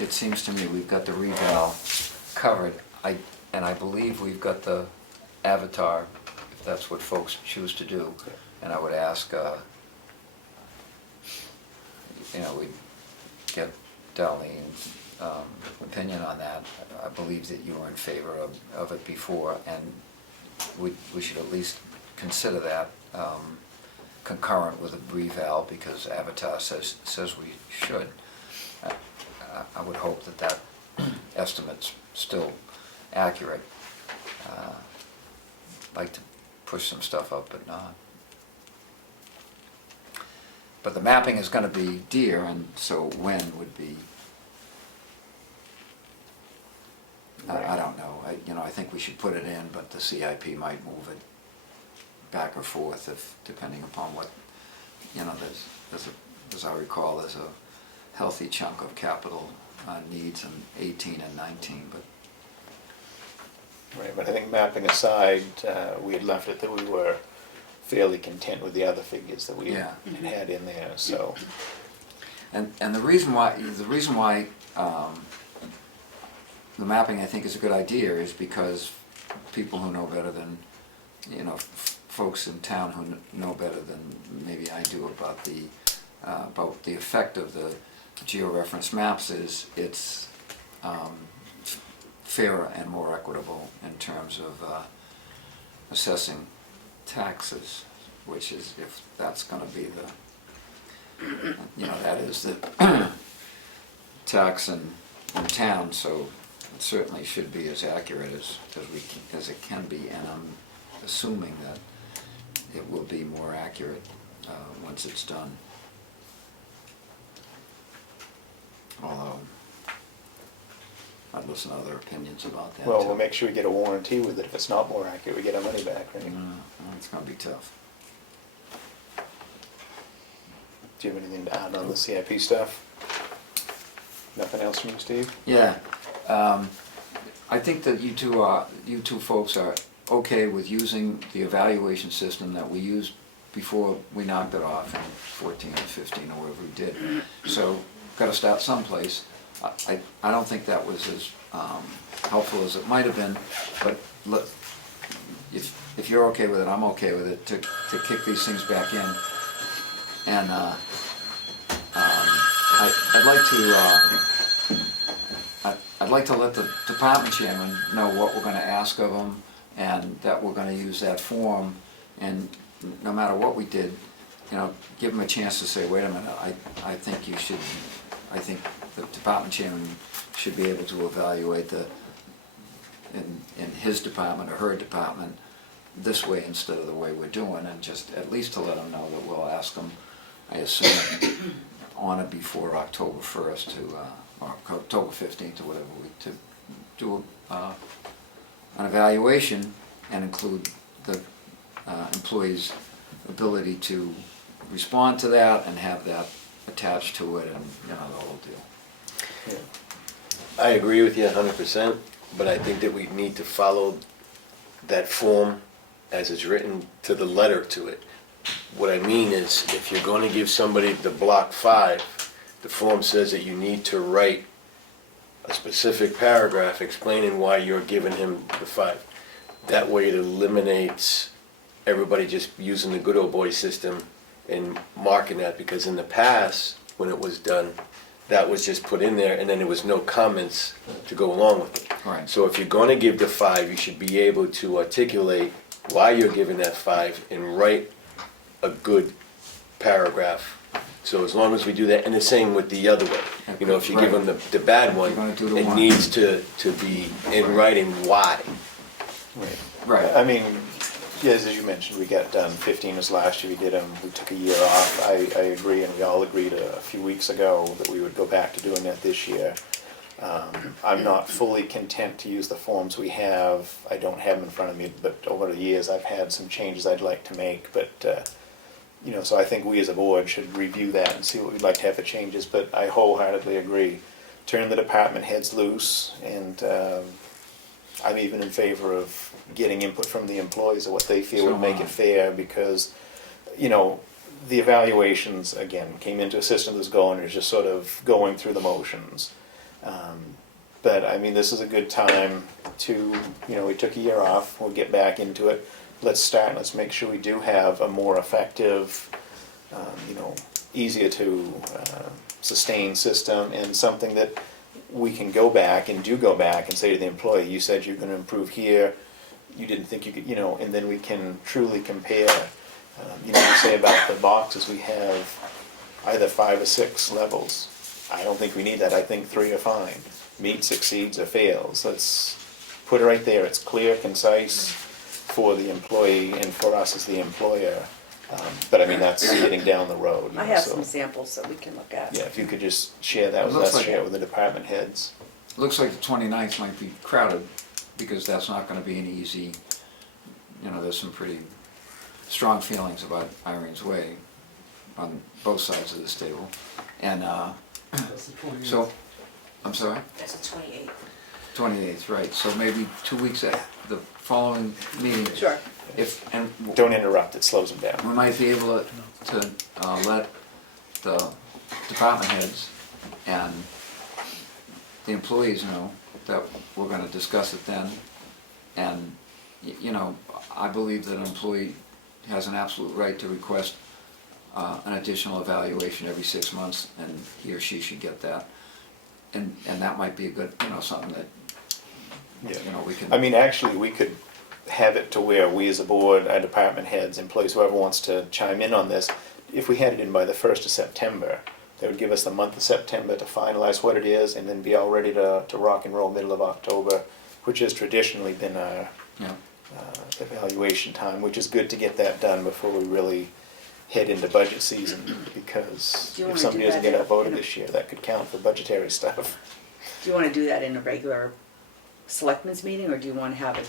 it seems to me we've got the reval covered. And I believe we've got the avatar, if that's what folks choose to do. And I would ask, we'd get Darlene's opinion on that. I believe that you were in favor of it before, and we should at least consider that concurrent with the reval, because Avatar says we should. I would hope that estimate's still accurate. Like to push some stuff up, but not. But the mapping is going to be dear, and so when would be, I don't know. I think we should put it in, but the CIP might move it back or forth if, depending upon what, as I recall, there's a healthy chunk of capital needs in 18 and 19, but Right, but I think mapping aside, we had left it that we were fairly content with the other figures that we Yeah. had in there, so. And the reason why the mapping I think is a good idea is because people who know better than, folks in town who know better than maybe I do about the effect of the georeference maps is it's fairer and more equitable in terms of assessing taxes, which is, if that's going to be that is the tax in town, so it certainly should be as accurate as it can be, and I'm assuming that it will be more accurate once it's done. Although, I'd listen to other opinions about that Well, too. we'll make sure we get a warranty with it. If it's not more accurate, we get our money back, right? It's gonna be tough. Do you have anything to add on the CIP stuff? Nothing else from you, Steve? Yeah, I think that you two folks are okay with using the evaluation system that we used before we knocked it off in 14 or 15 or whatever we did. So, gotta start someplace. I don't think that was as helpful as it might have been, but if you're okay with it, I'm okay with it, to kick these things back in. And I'd like to let the department chairman know what we're gonna ask of them, and that we're gonna use that form, and no matter what we did, give them a chance to say, wait a minute, I think the department chairman should be able to evaluate in his department or her department this way instead of the way we're doing, and just at least to let them know that we'll ask them, I assume, on or before October 1st or October 15th or whatever, to do an evaluation and include the employee's ability to respond to that and have that attached to it, and the whole deal. I agree with you 100%, but I think that we need to follow that form as it's written to the letter to it. What I mean is, if you're going to give somebody the block 5, the form says that you need to write a specific paragraph explaining why you're giving him the 5. That way it eliminates everybody just using the good old boy system and marking that, because in the past, when it was done, that was just put in there and then there was no comments to go along with it. Right. So if you're going to give the 5, you should be able to articulate why you're giving that 5 and write a good paragraph. So as long as we do that, and the same with the other way. If you give them the bad one, You're gonna do the it one. needs to be in writing why. Right. I mean, yes, as you mentioned, we got done, 15 was last year, we did them, we took a year off. I agree, and we all agreed a few weeks ago that we would go back to doing that this year. I'm not fully content to use the forms we have. I don't have them in front of me, but over the years, I've had some changes I'd like to make, but, so I think we as a board should review that and see what we'd like to have for changes, but I wholeheartedly agree. Turn the department heads loose, and I'm even in favor of getting input from the employees of what they feel So would make am I. it fair, because, the evaluations, again, came into a system that's going, is just sort of going through the motions. But, I mean, this is a good time to, we took a year off, we'll get back into it. Let's start, let's make sure we do have a more effective, easier to sustain system, and something that we can go back and say to the employee, you said you're gonna improve here, you didn't think you could, and then we can truly compare. You say about the boxes, we have either 5 or 6 levels. I don't think we need that, I think 3 are fine. Meets, succeeds, or fails. Let's put it right there, it's clear, concise for the employee and for us as the employer. But I mean, that's getting down the road. I have so, some samples that we can look at. Yeah, if you could just share that with Looks us, like share it. it with the department heads. Looks like the 29th might be crowded, because that's not gonna be an easy, there's some pretty strong feelings about Irene's Way on both sides of this table. And, That's the 28th. so, I'm sorry? That's the 28th. 28th, right, so maybe 2 weeks at the following meeting. Sure. And Don't interrupt, it slows them down. we might be able to let the department heads and the employees know that we're gonna discuss it then. And, I believe that an employee has an absolute right to request an additional evaluation every 6 months, and he or she should get that. And that might be a good, something that, we can. I mean, actually, we could have it to where we as a board, our department heads, employees, whoever wants to chime in on this, if we had it in by the 1st of September, that would give us the month of September to finalize what it is and then be all ready to rock and roll middle of October, which has traditionally been our Yeah. evaluation time, which is good to get that done before we really head into budget season, because Do you if wanna somebody do doesn't that get outvoted in a- this year, that could count for budgetary stuff. Do you wanna do that in a regular selectmen's meeting, or do you wanna have it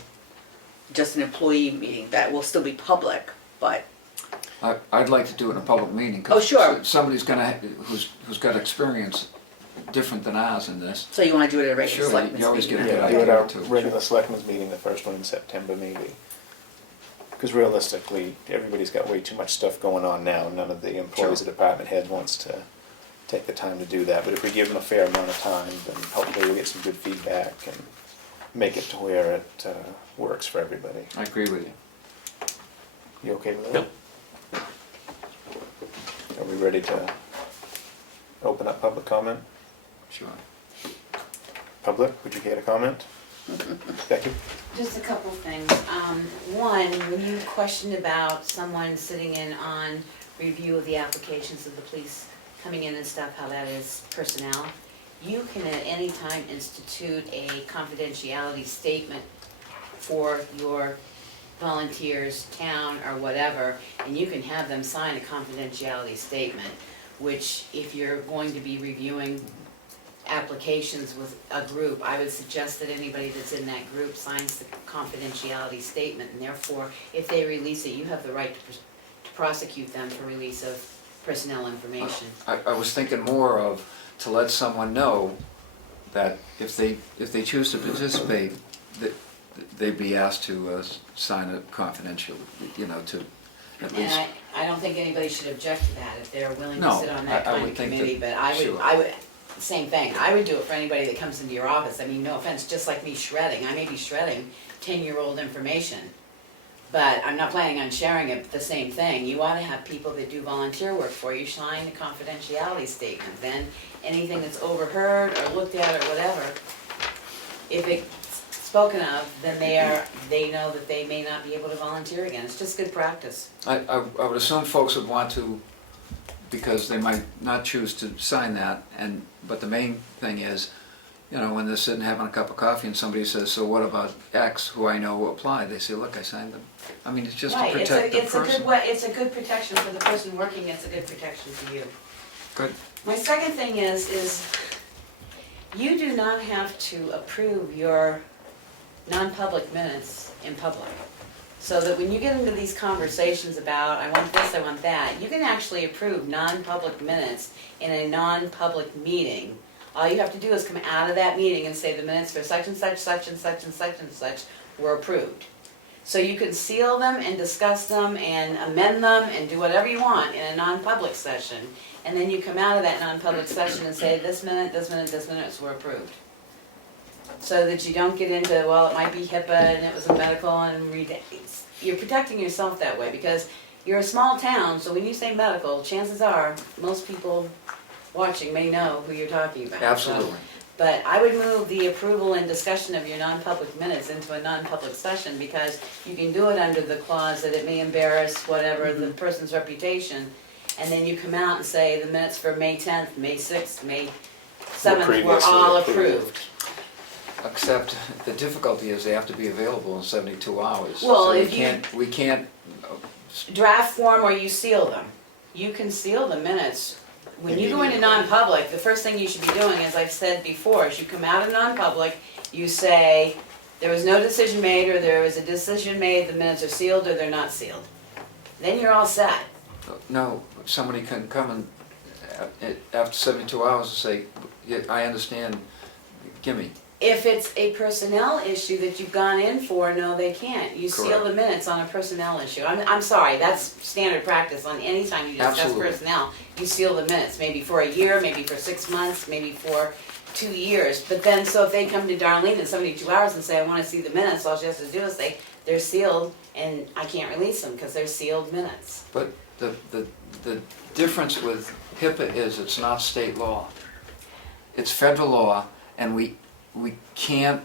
just an employee meeting that will still be public, but, I'd like to do it in a public meeting. 'Cause Oh, sure. Somebody's who's got experience different than ours in this. so you wanna do it at a regular Sure, selectmen's you always meeting? get a Yeah, good do it idea our too. regular selectmen's meeting, the first one in September maybe. Because realistically, everybody's got way too much stuff going on now, none of the employees or department heads wants to take the time to do that. But if we give them a fair amount of time, then hopefully we'll get some good feedback and make it to where it works for everybody. I agree with you. You okay with that? Are we ready to open up public comment? Sure. Public, would you care to comment? Becky? Just a couple things. One, when you questioned about someone sitting in on review of the applications of the police coming in and stuff, how that is personnel, you can at any time institute a confidentiality statement for your volunteers, town, or whatever, and you can have them sign a confidentiality statement, which if you're going to be reviewing applications with a group, I would suggest that anybody that's in that group signs the confidentiality statement, and therefore, if they release it, you have the right to prosecute them for release of personnel information. I was thinking more of, to let someone know that if they choose to participate, that they'd be asked to sign a confidential, to at And least. I don't think anybody should object to that if they're willing to No, sit on that I kind would of think committee, that- but sure. I would, same thing, I would do it for anybody that comes into your office. I mean, no offense, just like me shredding, I may be shredding 10-year-old information, but I'm not planning on sharing it, but the same thing. You ought to have people that do volunteer work for you sign the confidentiality statement. Then anything that's overheard or looked at or whatever, if it's spoken of, then they know that they may not be able to volunteer again. It's just good practice. I would assume folks would want to, because they might not choose to sign that, but the main thing is, when they're sitting having a cup of coffee and somebody says, so what about X, who I know will apply? They say, look, I signed them. I mean, it's just to Right, protect the it's a person. good way, it's a good protection for the person working, it's a good protection for you. Good. My second thing is you do not have to approve your non-public minutes in public. So that when you get into these conversations about, I want this, I want that, you can actually approve non-public minutes in a non-public meeting. All you have to do is come out of that meeting and say the minutes for such and such, such and such and such and such were approved. So you can seal them and discuss them and amend them and do whatever you want in a non-public session. And then you come out of that non-public session and say, this minute, this minute, this minutes were approved. So that you don't get into, well, it might be HIPAA and it was a medical and you're protecting yourself that way because you're a small town, so when you say medical, chances are most people watching may know who you're talking about. Absolutely. But I would move the approval and discussion of your non-public minutes into a non-public session because you can do it under the clause that it may embarrass whatever the person's reputation. And then you come out and say the minutes for May 10th, May 6th, May 7th were previously all approved. approved. Except the difficulty is they have to be available in 72 hours. Well, So if we can't, Draft form or you seal them. You can seal the minutes. When you go into non-public, the first thing you should be doing, as I've said before, is you come out of non-public, you say, there was no decision made, or there was a decision made, the minutes are sealed or they're not sealed. Then you're all set. No, somebody can come and, after 72 hours, and say, "Yeah, I understand, gimme." If it's a personnel issue that you've gone in for, no, they can't. You seal Correct. the minutes on a personnel issue. I'm sorry, that's standard practice on any time you discuss Absolutely. personnel. You seal the minutes, maybe for a year, maybe for 6 months, maybe for 2 years. But then, so if they come to Darlene in 72 hours and say, I wanna see the minutes, all she has to do is say, they're sealed and I can't release them because they're sealed minutes. But the difference with HIPAA is it's not state law. It's federal law, and we can't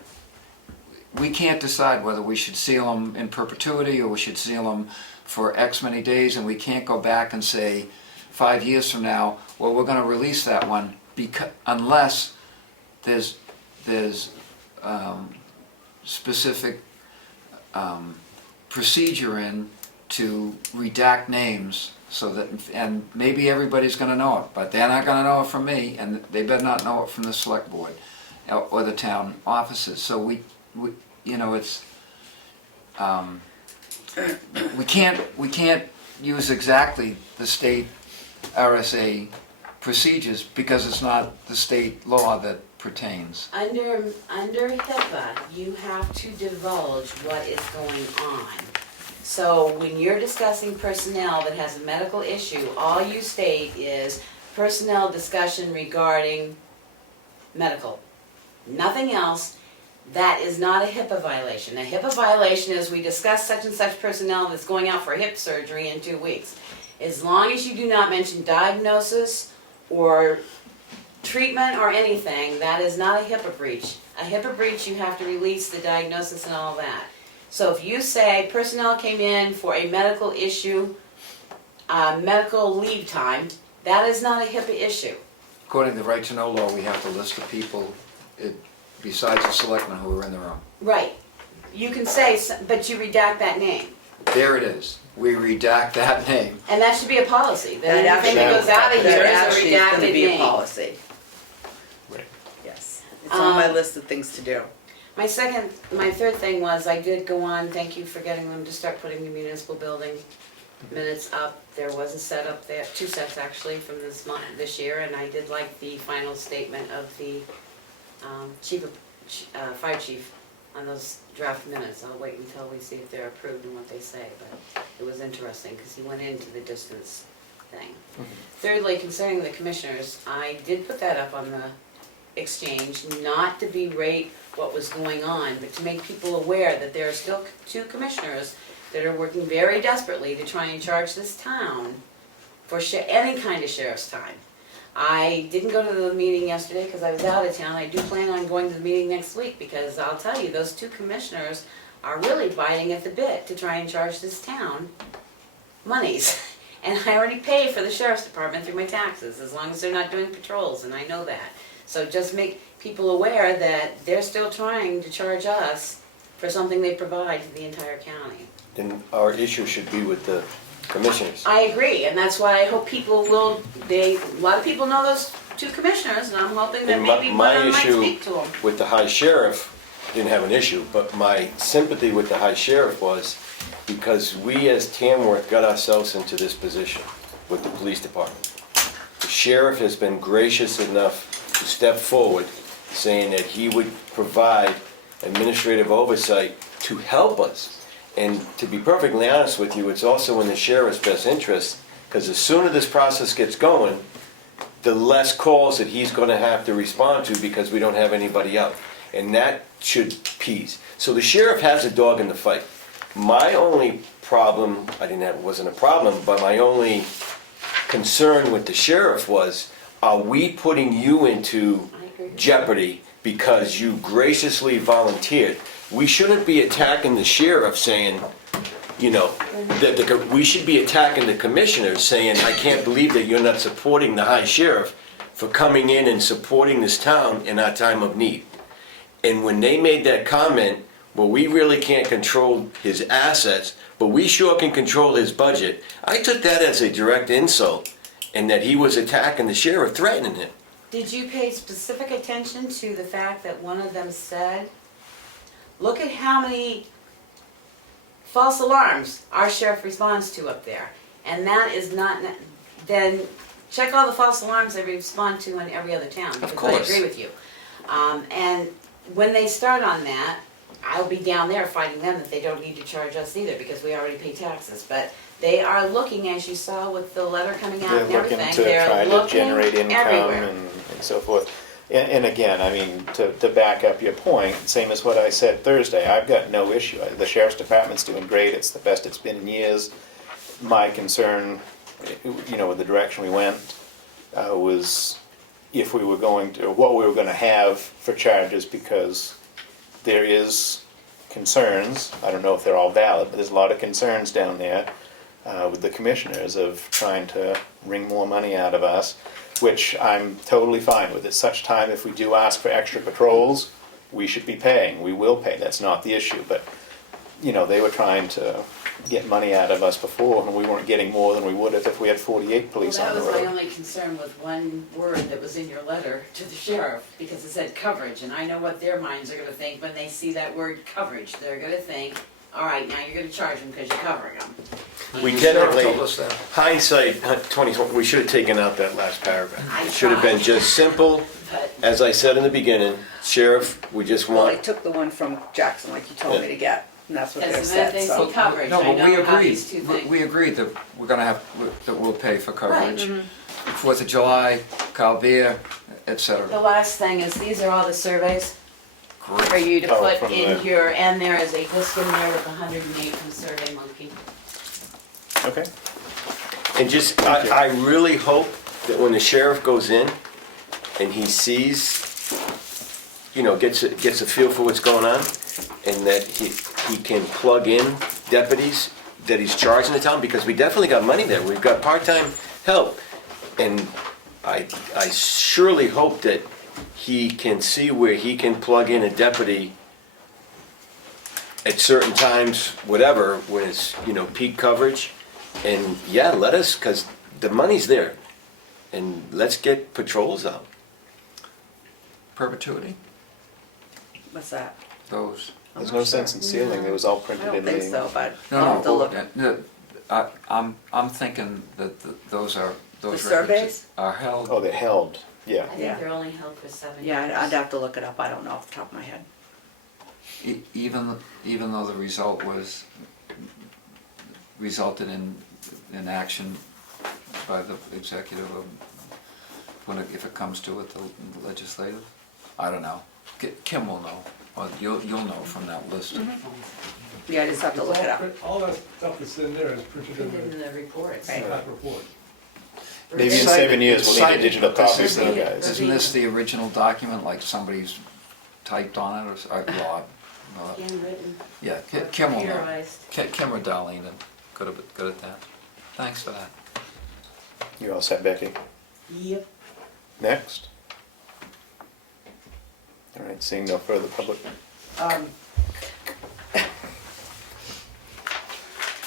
decide whether we should seal them in perpetuity or we should seal them for X many days, and we can't go back and say 5 years from now, well, we're gonna release that one, unless there's specific procedure in to redact names, so that, and maybe everybody's gonna know it, but they're not gonna know it from me, and they better not know it from the select board or the town offices. So we you know, it's, we can't use exactly the state RSA procedures because it's not the state law that pertains. Under HIPAA, you have to divulge what is going on. So when you're discussing personnel that has a medical issue, all you state is personnel discussion regarding medical. Nothing else. That is not a HIPAA violation. A HIPAA violation is we discuss such and such personnel that's going out for hip surgery in 2 weeks. As long as you do not mention diagnosis or treatment or anything, that is not a HIPAA breach. A HIPAA breach, you have to release the diagnosis and all that. So if you say personnel came in for a medical issue, medical leave time, that is not a HIPAA issue. According to the right to know law, we have to list the people, besides the selectmen, who are in the room. Right. You can say, but you redact that name. There it is. We redact that name. And that should be a policy. Then That anything that goes out of here That is a actually is gonna redacted be a name. policy. Right. Yes, it's on my list of things to do. My third thing was I did go on, thank you for getting them to start putting the municipal building minutes up. There was a set up there, 2 sets actually from this year, and I did like the final statement of the fire chief on those draft minutes. I'll wait until we see if they're approved and what they say, but it was interesting because he went into the distance thing. Thirdly, concerning the commissioners, I did put that up on the exchange, not to berate what was going on, but to make people aware that there are still 2 commissioners that are working very desperately to try and charge this town for any kind of sheriff's time. I didn't go to the meeting yesterday because I was out of town. I do plan on going to the meeting next week because I'll tell you, those 2 commissioners are really biting at the bit to try and charge this town monies. And I already pay for the sheriff's department through my taxes, as long as they're not doing patrols, and I know that. So just make people aware that they're still trying to charge us for something they provide to the entire county. Then our issue should be with the commissioners. I agree, and that's why I hope people will, a lot of people know those 2 commissioners, and I'm hoping that And maybe one of them might speak to them. My issue with the high sheriff, didn't have an issue, but my sympathy with the high sheriff was because we as Tamworth got ourselves into this position with the police department. The sheriff has been gracious enough to step forward, saying that he would provide administrative oversight to help us. And to be perfectly honest with you, it's also in the sheriff's best interest, because the sooner this process gets going, the less calls that he's gonna have to respond to because we don't have anybody out. And that should appease. So the sheriff has a dog in the fight. My only problem, wasn't a problem, but my only concern with the sheriff was, are we putting you into jeopardy because you graciously volunteered? We shouldn't be attacking the sheriff saying, you know, that we should be attacking the commissioners saying, I can't believe that you're not supporting the high sheriff for coming in and supporting this town in our time of need. And when they made that comment, well, we really can't control his assets, but we sure can control his budget, I took that as a direct insult, and that he was attacking the sheriff, threatening him. Did you pay specific attention to the fact that one of them said, look at how many false alarms our sheriff responds to up there. And that is not, then check all the false alarms they respond to in every other town, because I course. agree with you. And when they start on that, I'll be down there fighting them that they don't need to charge us either, because we already pay taxes. But they are looking, as you saw with the letter coming out They're and looking everything, to they're try to looking generate income everywhere. and so forth. And again, I mean, to back up your point, same as what I said Thursday, I've got no issue. The sheriff's department's doing great, it's the best it's been in years. My concern, you know, with the direction we went, was if we were going to, or what we were gonna have for charges, because there is concerns, I don't know if they're all valid, but there's a lot of concerns down there with the commissioners of trying to wring more money out of us, which I'm totally fine with. At such time, if we do ask for extra patrols, we should be paying, we will pay, that's not the issue. But, you know, they were trying to get money out of us before, and we weren't getting more than we would have if we had 48 police Well, on the that was my road. only concern with one word that was in your letter to the sheriff, because it said coverage, and I know what their minds are gonna think when they see that word coverage. They're gonna think, all right, now you're gonna charge them because you're covering them. We The sheriff generally, told us that. hindsight, 2020, we should have taken out that last paragraph. I It should have been tried. just simple, But as I said in the beginning, sheriff, we just Well, I want, took the one from Jackson like you told me to get, and that's what they as the minute said, they so. see coverage, No, I but we know how agreed, these two things. we agreed that we're gonna have, that we'll pay for coverage. Right. 4th of July, Calvia, et The cetera. last thing is, these are all the surveys for Great. you to Oh, put from in the- your, and there is a disc in there with 108 from Survey Monkey. Okay, and just, Thank you. I really hope that when the sheriff goes in and he sees, you know, gets a feel for what's going on, and that he can plug in deputies that he's charging the town, because we definitely got money there, we've got part-time help. And I surely hope that he can see where he can plug in a deputy at certain times, whatever, when it's, you know, peak coverage. And yeah, let us, because the money's there. And let's get patrols out. Perpetuity, What's that? those. there's no sense in sealing, it was all I printed don't in the. think so, but No, I'll have to no, look. no, I'm thinking that those are, those The records surveys? are held. Oh, they're held, yeah. I think Yeah. they're only held for 7 years. Yeah, I'd have to look it up, I don't know off the top of my head. Even though the result resulted in action by the executive of, if it comes to it, the legislative, I don't know. Kim will know, or you'll know from that list. Yeah, I just have to look it up. All that stuff that's in there is printed in Printed in the the reports. Right. staff report. Maybe in It's 7 years, it's we'll need a cited, digital but this copy is for you the- guys. Isn't this the original document, like somebody's typed on it, or, well, Handwritten, yeah, Kim will know. computerized. Kim or Darlene are good at that. Thanks for that. You all set, Becky? Yep. Next? All right, seeing no further public.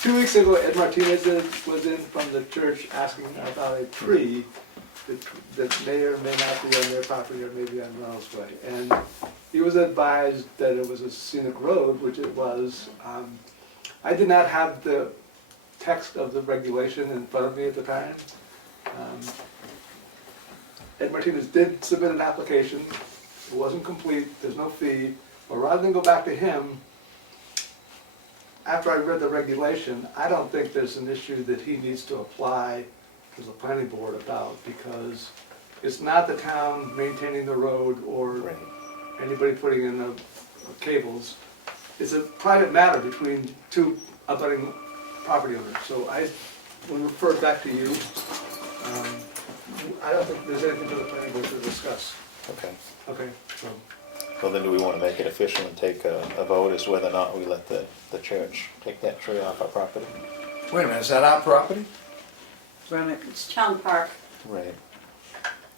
2 weeks ago, Ed Martinez was in from the church asking about a tree that may or may not be on their property or maybe on Ronald's Way. And he was advised that it was a scenic road, which it was. I did not have the text of the regulation in front of me at the time. Ed Martinez did submit an application. It wasn't complete, there's no fee. But rather than go back to him, after I read the regulation, I don't think there's an issue that he needs to apply to the planning board about, because it's not the town maintaining the road or Right. anybody putting in the cables. It's a private matter between two abutting property owners. So I will refer it back to you. I don't think there's anything for the planning board to discuss. Okay. Okay, so. Well, then do we want to make it official and take a vote as to whether or not we let the church take that tree off our property? Wait a minute, is that our property? It's Town Park. Right.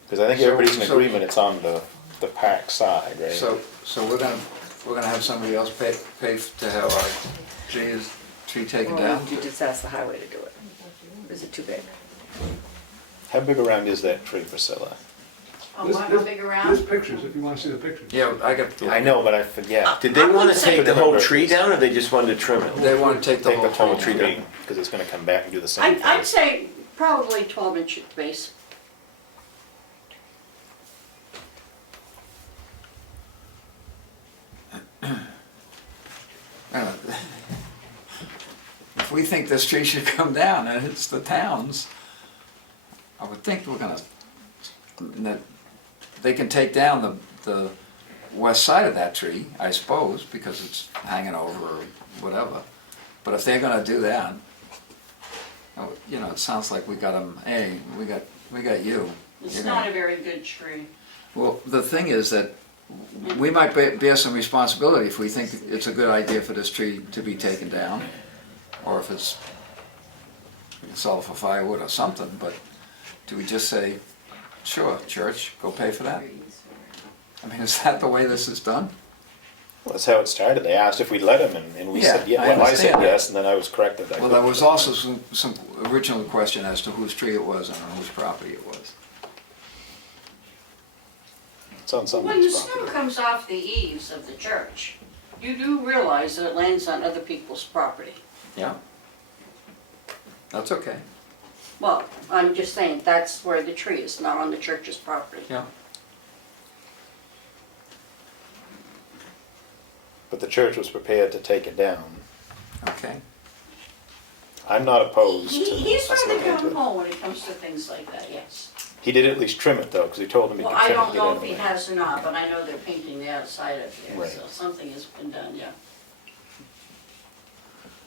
Because I think So- everybody's in so- agreement it's on the park side, right? So we're gonna have somebody else pay to have our tree taken Or down? would you just ask the highway to do it? Or is it too big? How big around is that tree, Priscilla? Oh, This- how this- big around? There's pictures, if you wanna see the pictures. Yeah, I got, I know, but I forget. Did they I wanna would say- take the whole tree down, or they just wanted to trim it? they want to take the Take the whole whole tree tree down. because it's gonna come back and do the same thing. I'd say probably 12-inch at the base. If we think this tree should come down and it's the town's, I would think we're gonna, that they can take down the west side of that tree, I suppose, because it's hanging over or whatever. But if they're gonna do that, you know, it sounds like we got them, hey, we got you. It's You're not gonna- a very good tree. Well, the thing is that we might bear some responsibility if we think it's a good idea for this tree to be taken down, or if it's, we can sell it for firewood or something, but do we just say, sure, church, go pay for that? I mean, is that the way this is done? Well, that's how it started. They asked if we'd let him, and we said, Yeah, I yeah, well, I said understand that. yes, and then I was corrected. Well, there was also some original question as to whose tree it was and on whose property it was. It's on When the somebody's snow property. comes off the eaves of the church, you do realize that it lands on other people's property. Yeah. That's okay. Well, I'm just saying, that's where the tree is, not on the church's property. Yeah. But the church was prepared to take it down. Okay. I'm not opposed to He's us rather looking into gung it. ho when it comes to things like that, yes. He did at least trim it though, because he told him he Well, could I trim it don't to know get if he in. has or not, but I know they're painting the outside of here, Right. so something has been done, yeah.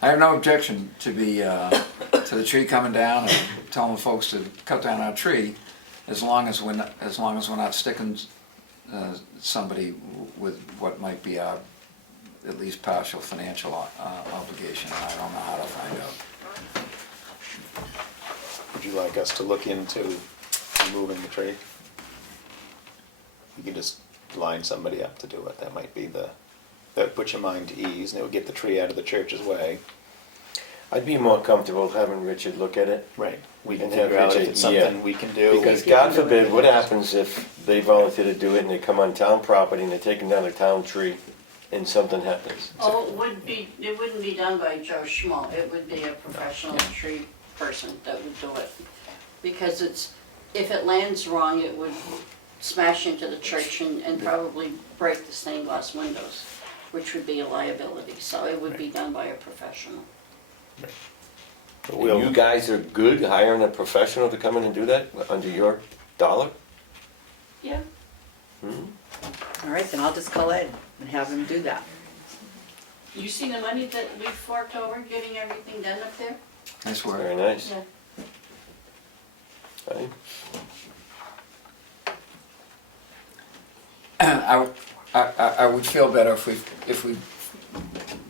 I have no objection to the tree coming down and telling folks to cut down our tree, as long as we're not sticking somebody with what might be our at least partial financial obligation. I don't know how to find out. Would you like us to look into removing the tree? You can just line somebody up to do it. That might be that would put your mind to ease, and it would get the tree out of the church's way. I'd be more comfortable having Richard look at it. Right. We can And have figure out if Richard- it's something yeah. we can do. Because God forbid, what happens if they volunteer to do it and they come on town property and they're taking down a town tree and something happens? Oh, it wouldn't be done by Joe Schmo, it would be a professional tree person that would do it. Because if it lands wrong, it would smash into the church and probably break the stained glass windows, which would be a liability, so it would be done by a professional. But And we'll, you guys are good hiring a professional to come in and do that under your dollar? Yeah. All right, then I'll just call Ed and have him do that. You see the money that we forked over getting everything done up there? Nice Very work. nice. Yeah. Right? I would feel better if we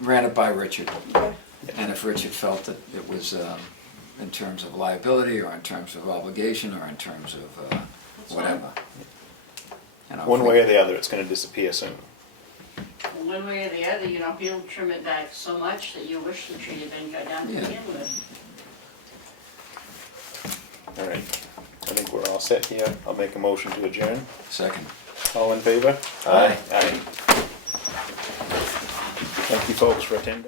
ran it by Richard. And if Richard felt that it was in terms of liability, or in terms of obligation, or in terms of whatever. You know, one way or the other, it's gonna disappear soon. One way or the other, he'll trim it back so much that you wish the tree had been cut down to Yeah. begin with. All right. I think we're all set here. I'll make a motion to adjourn. Second. All in favor? Aye. Aye. Thank you folks for attending.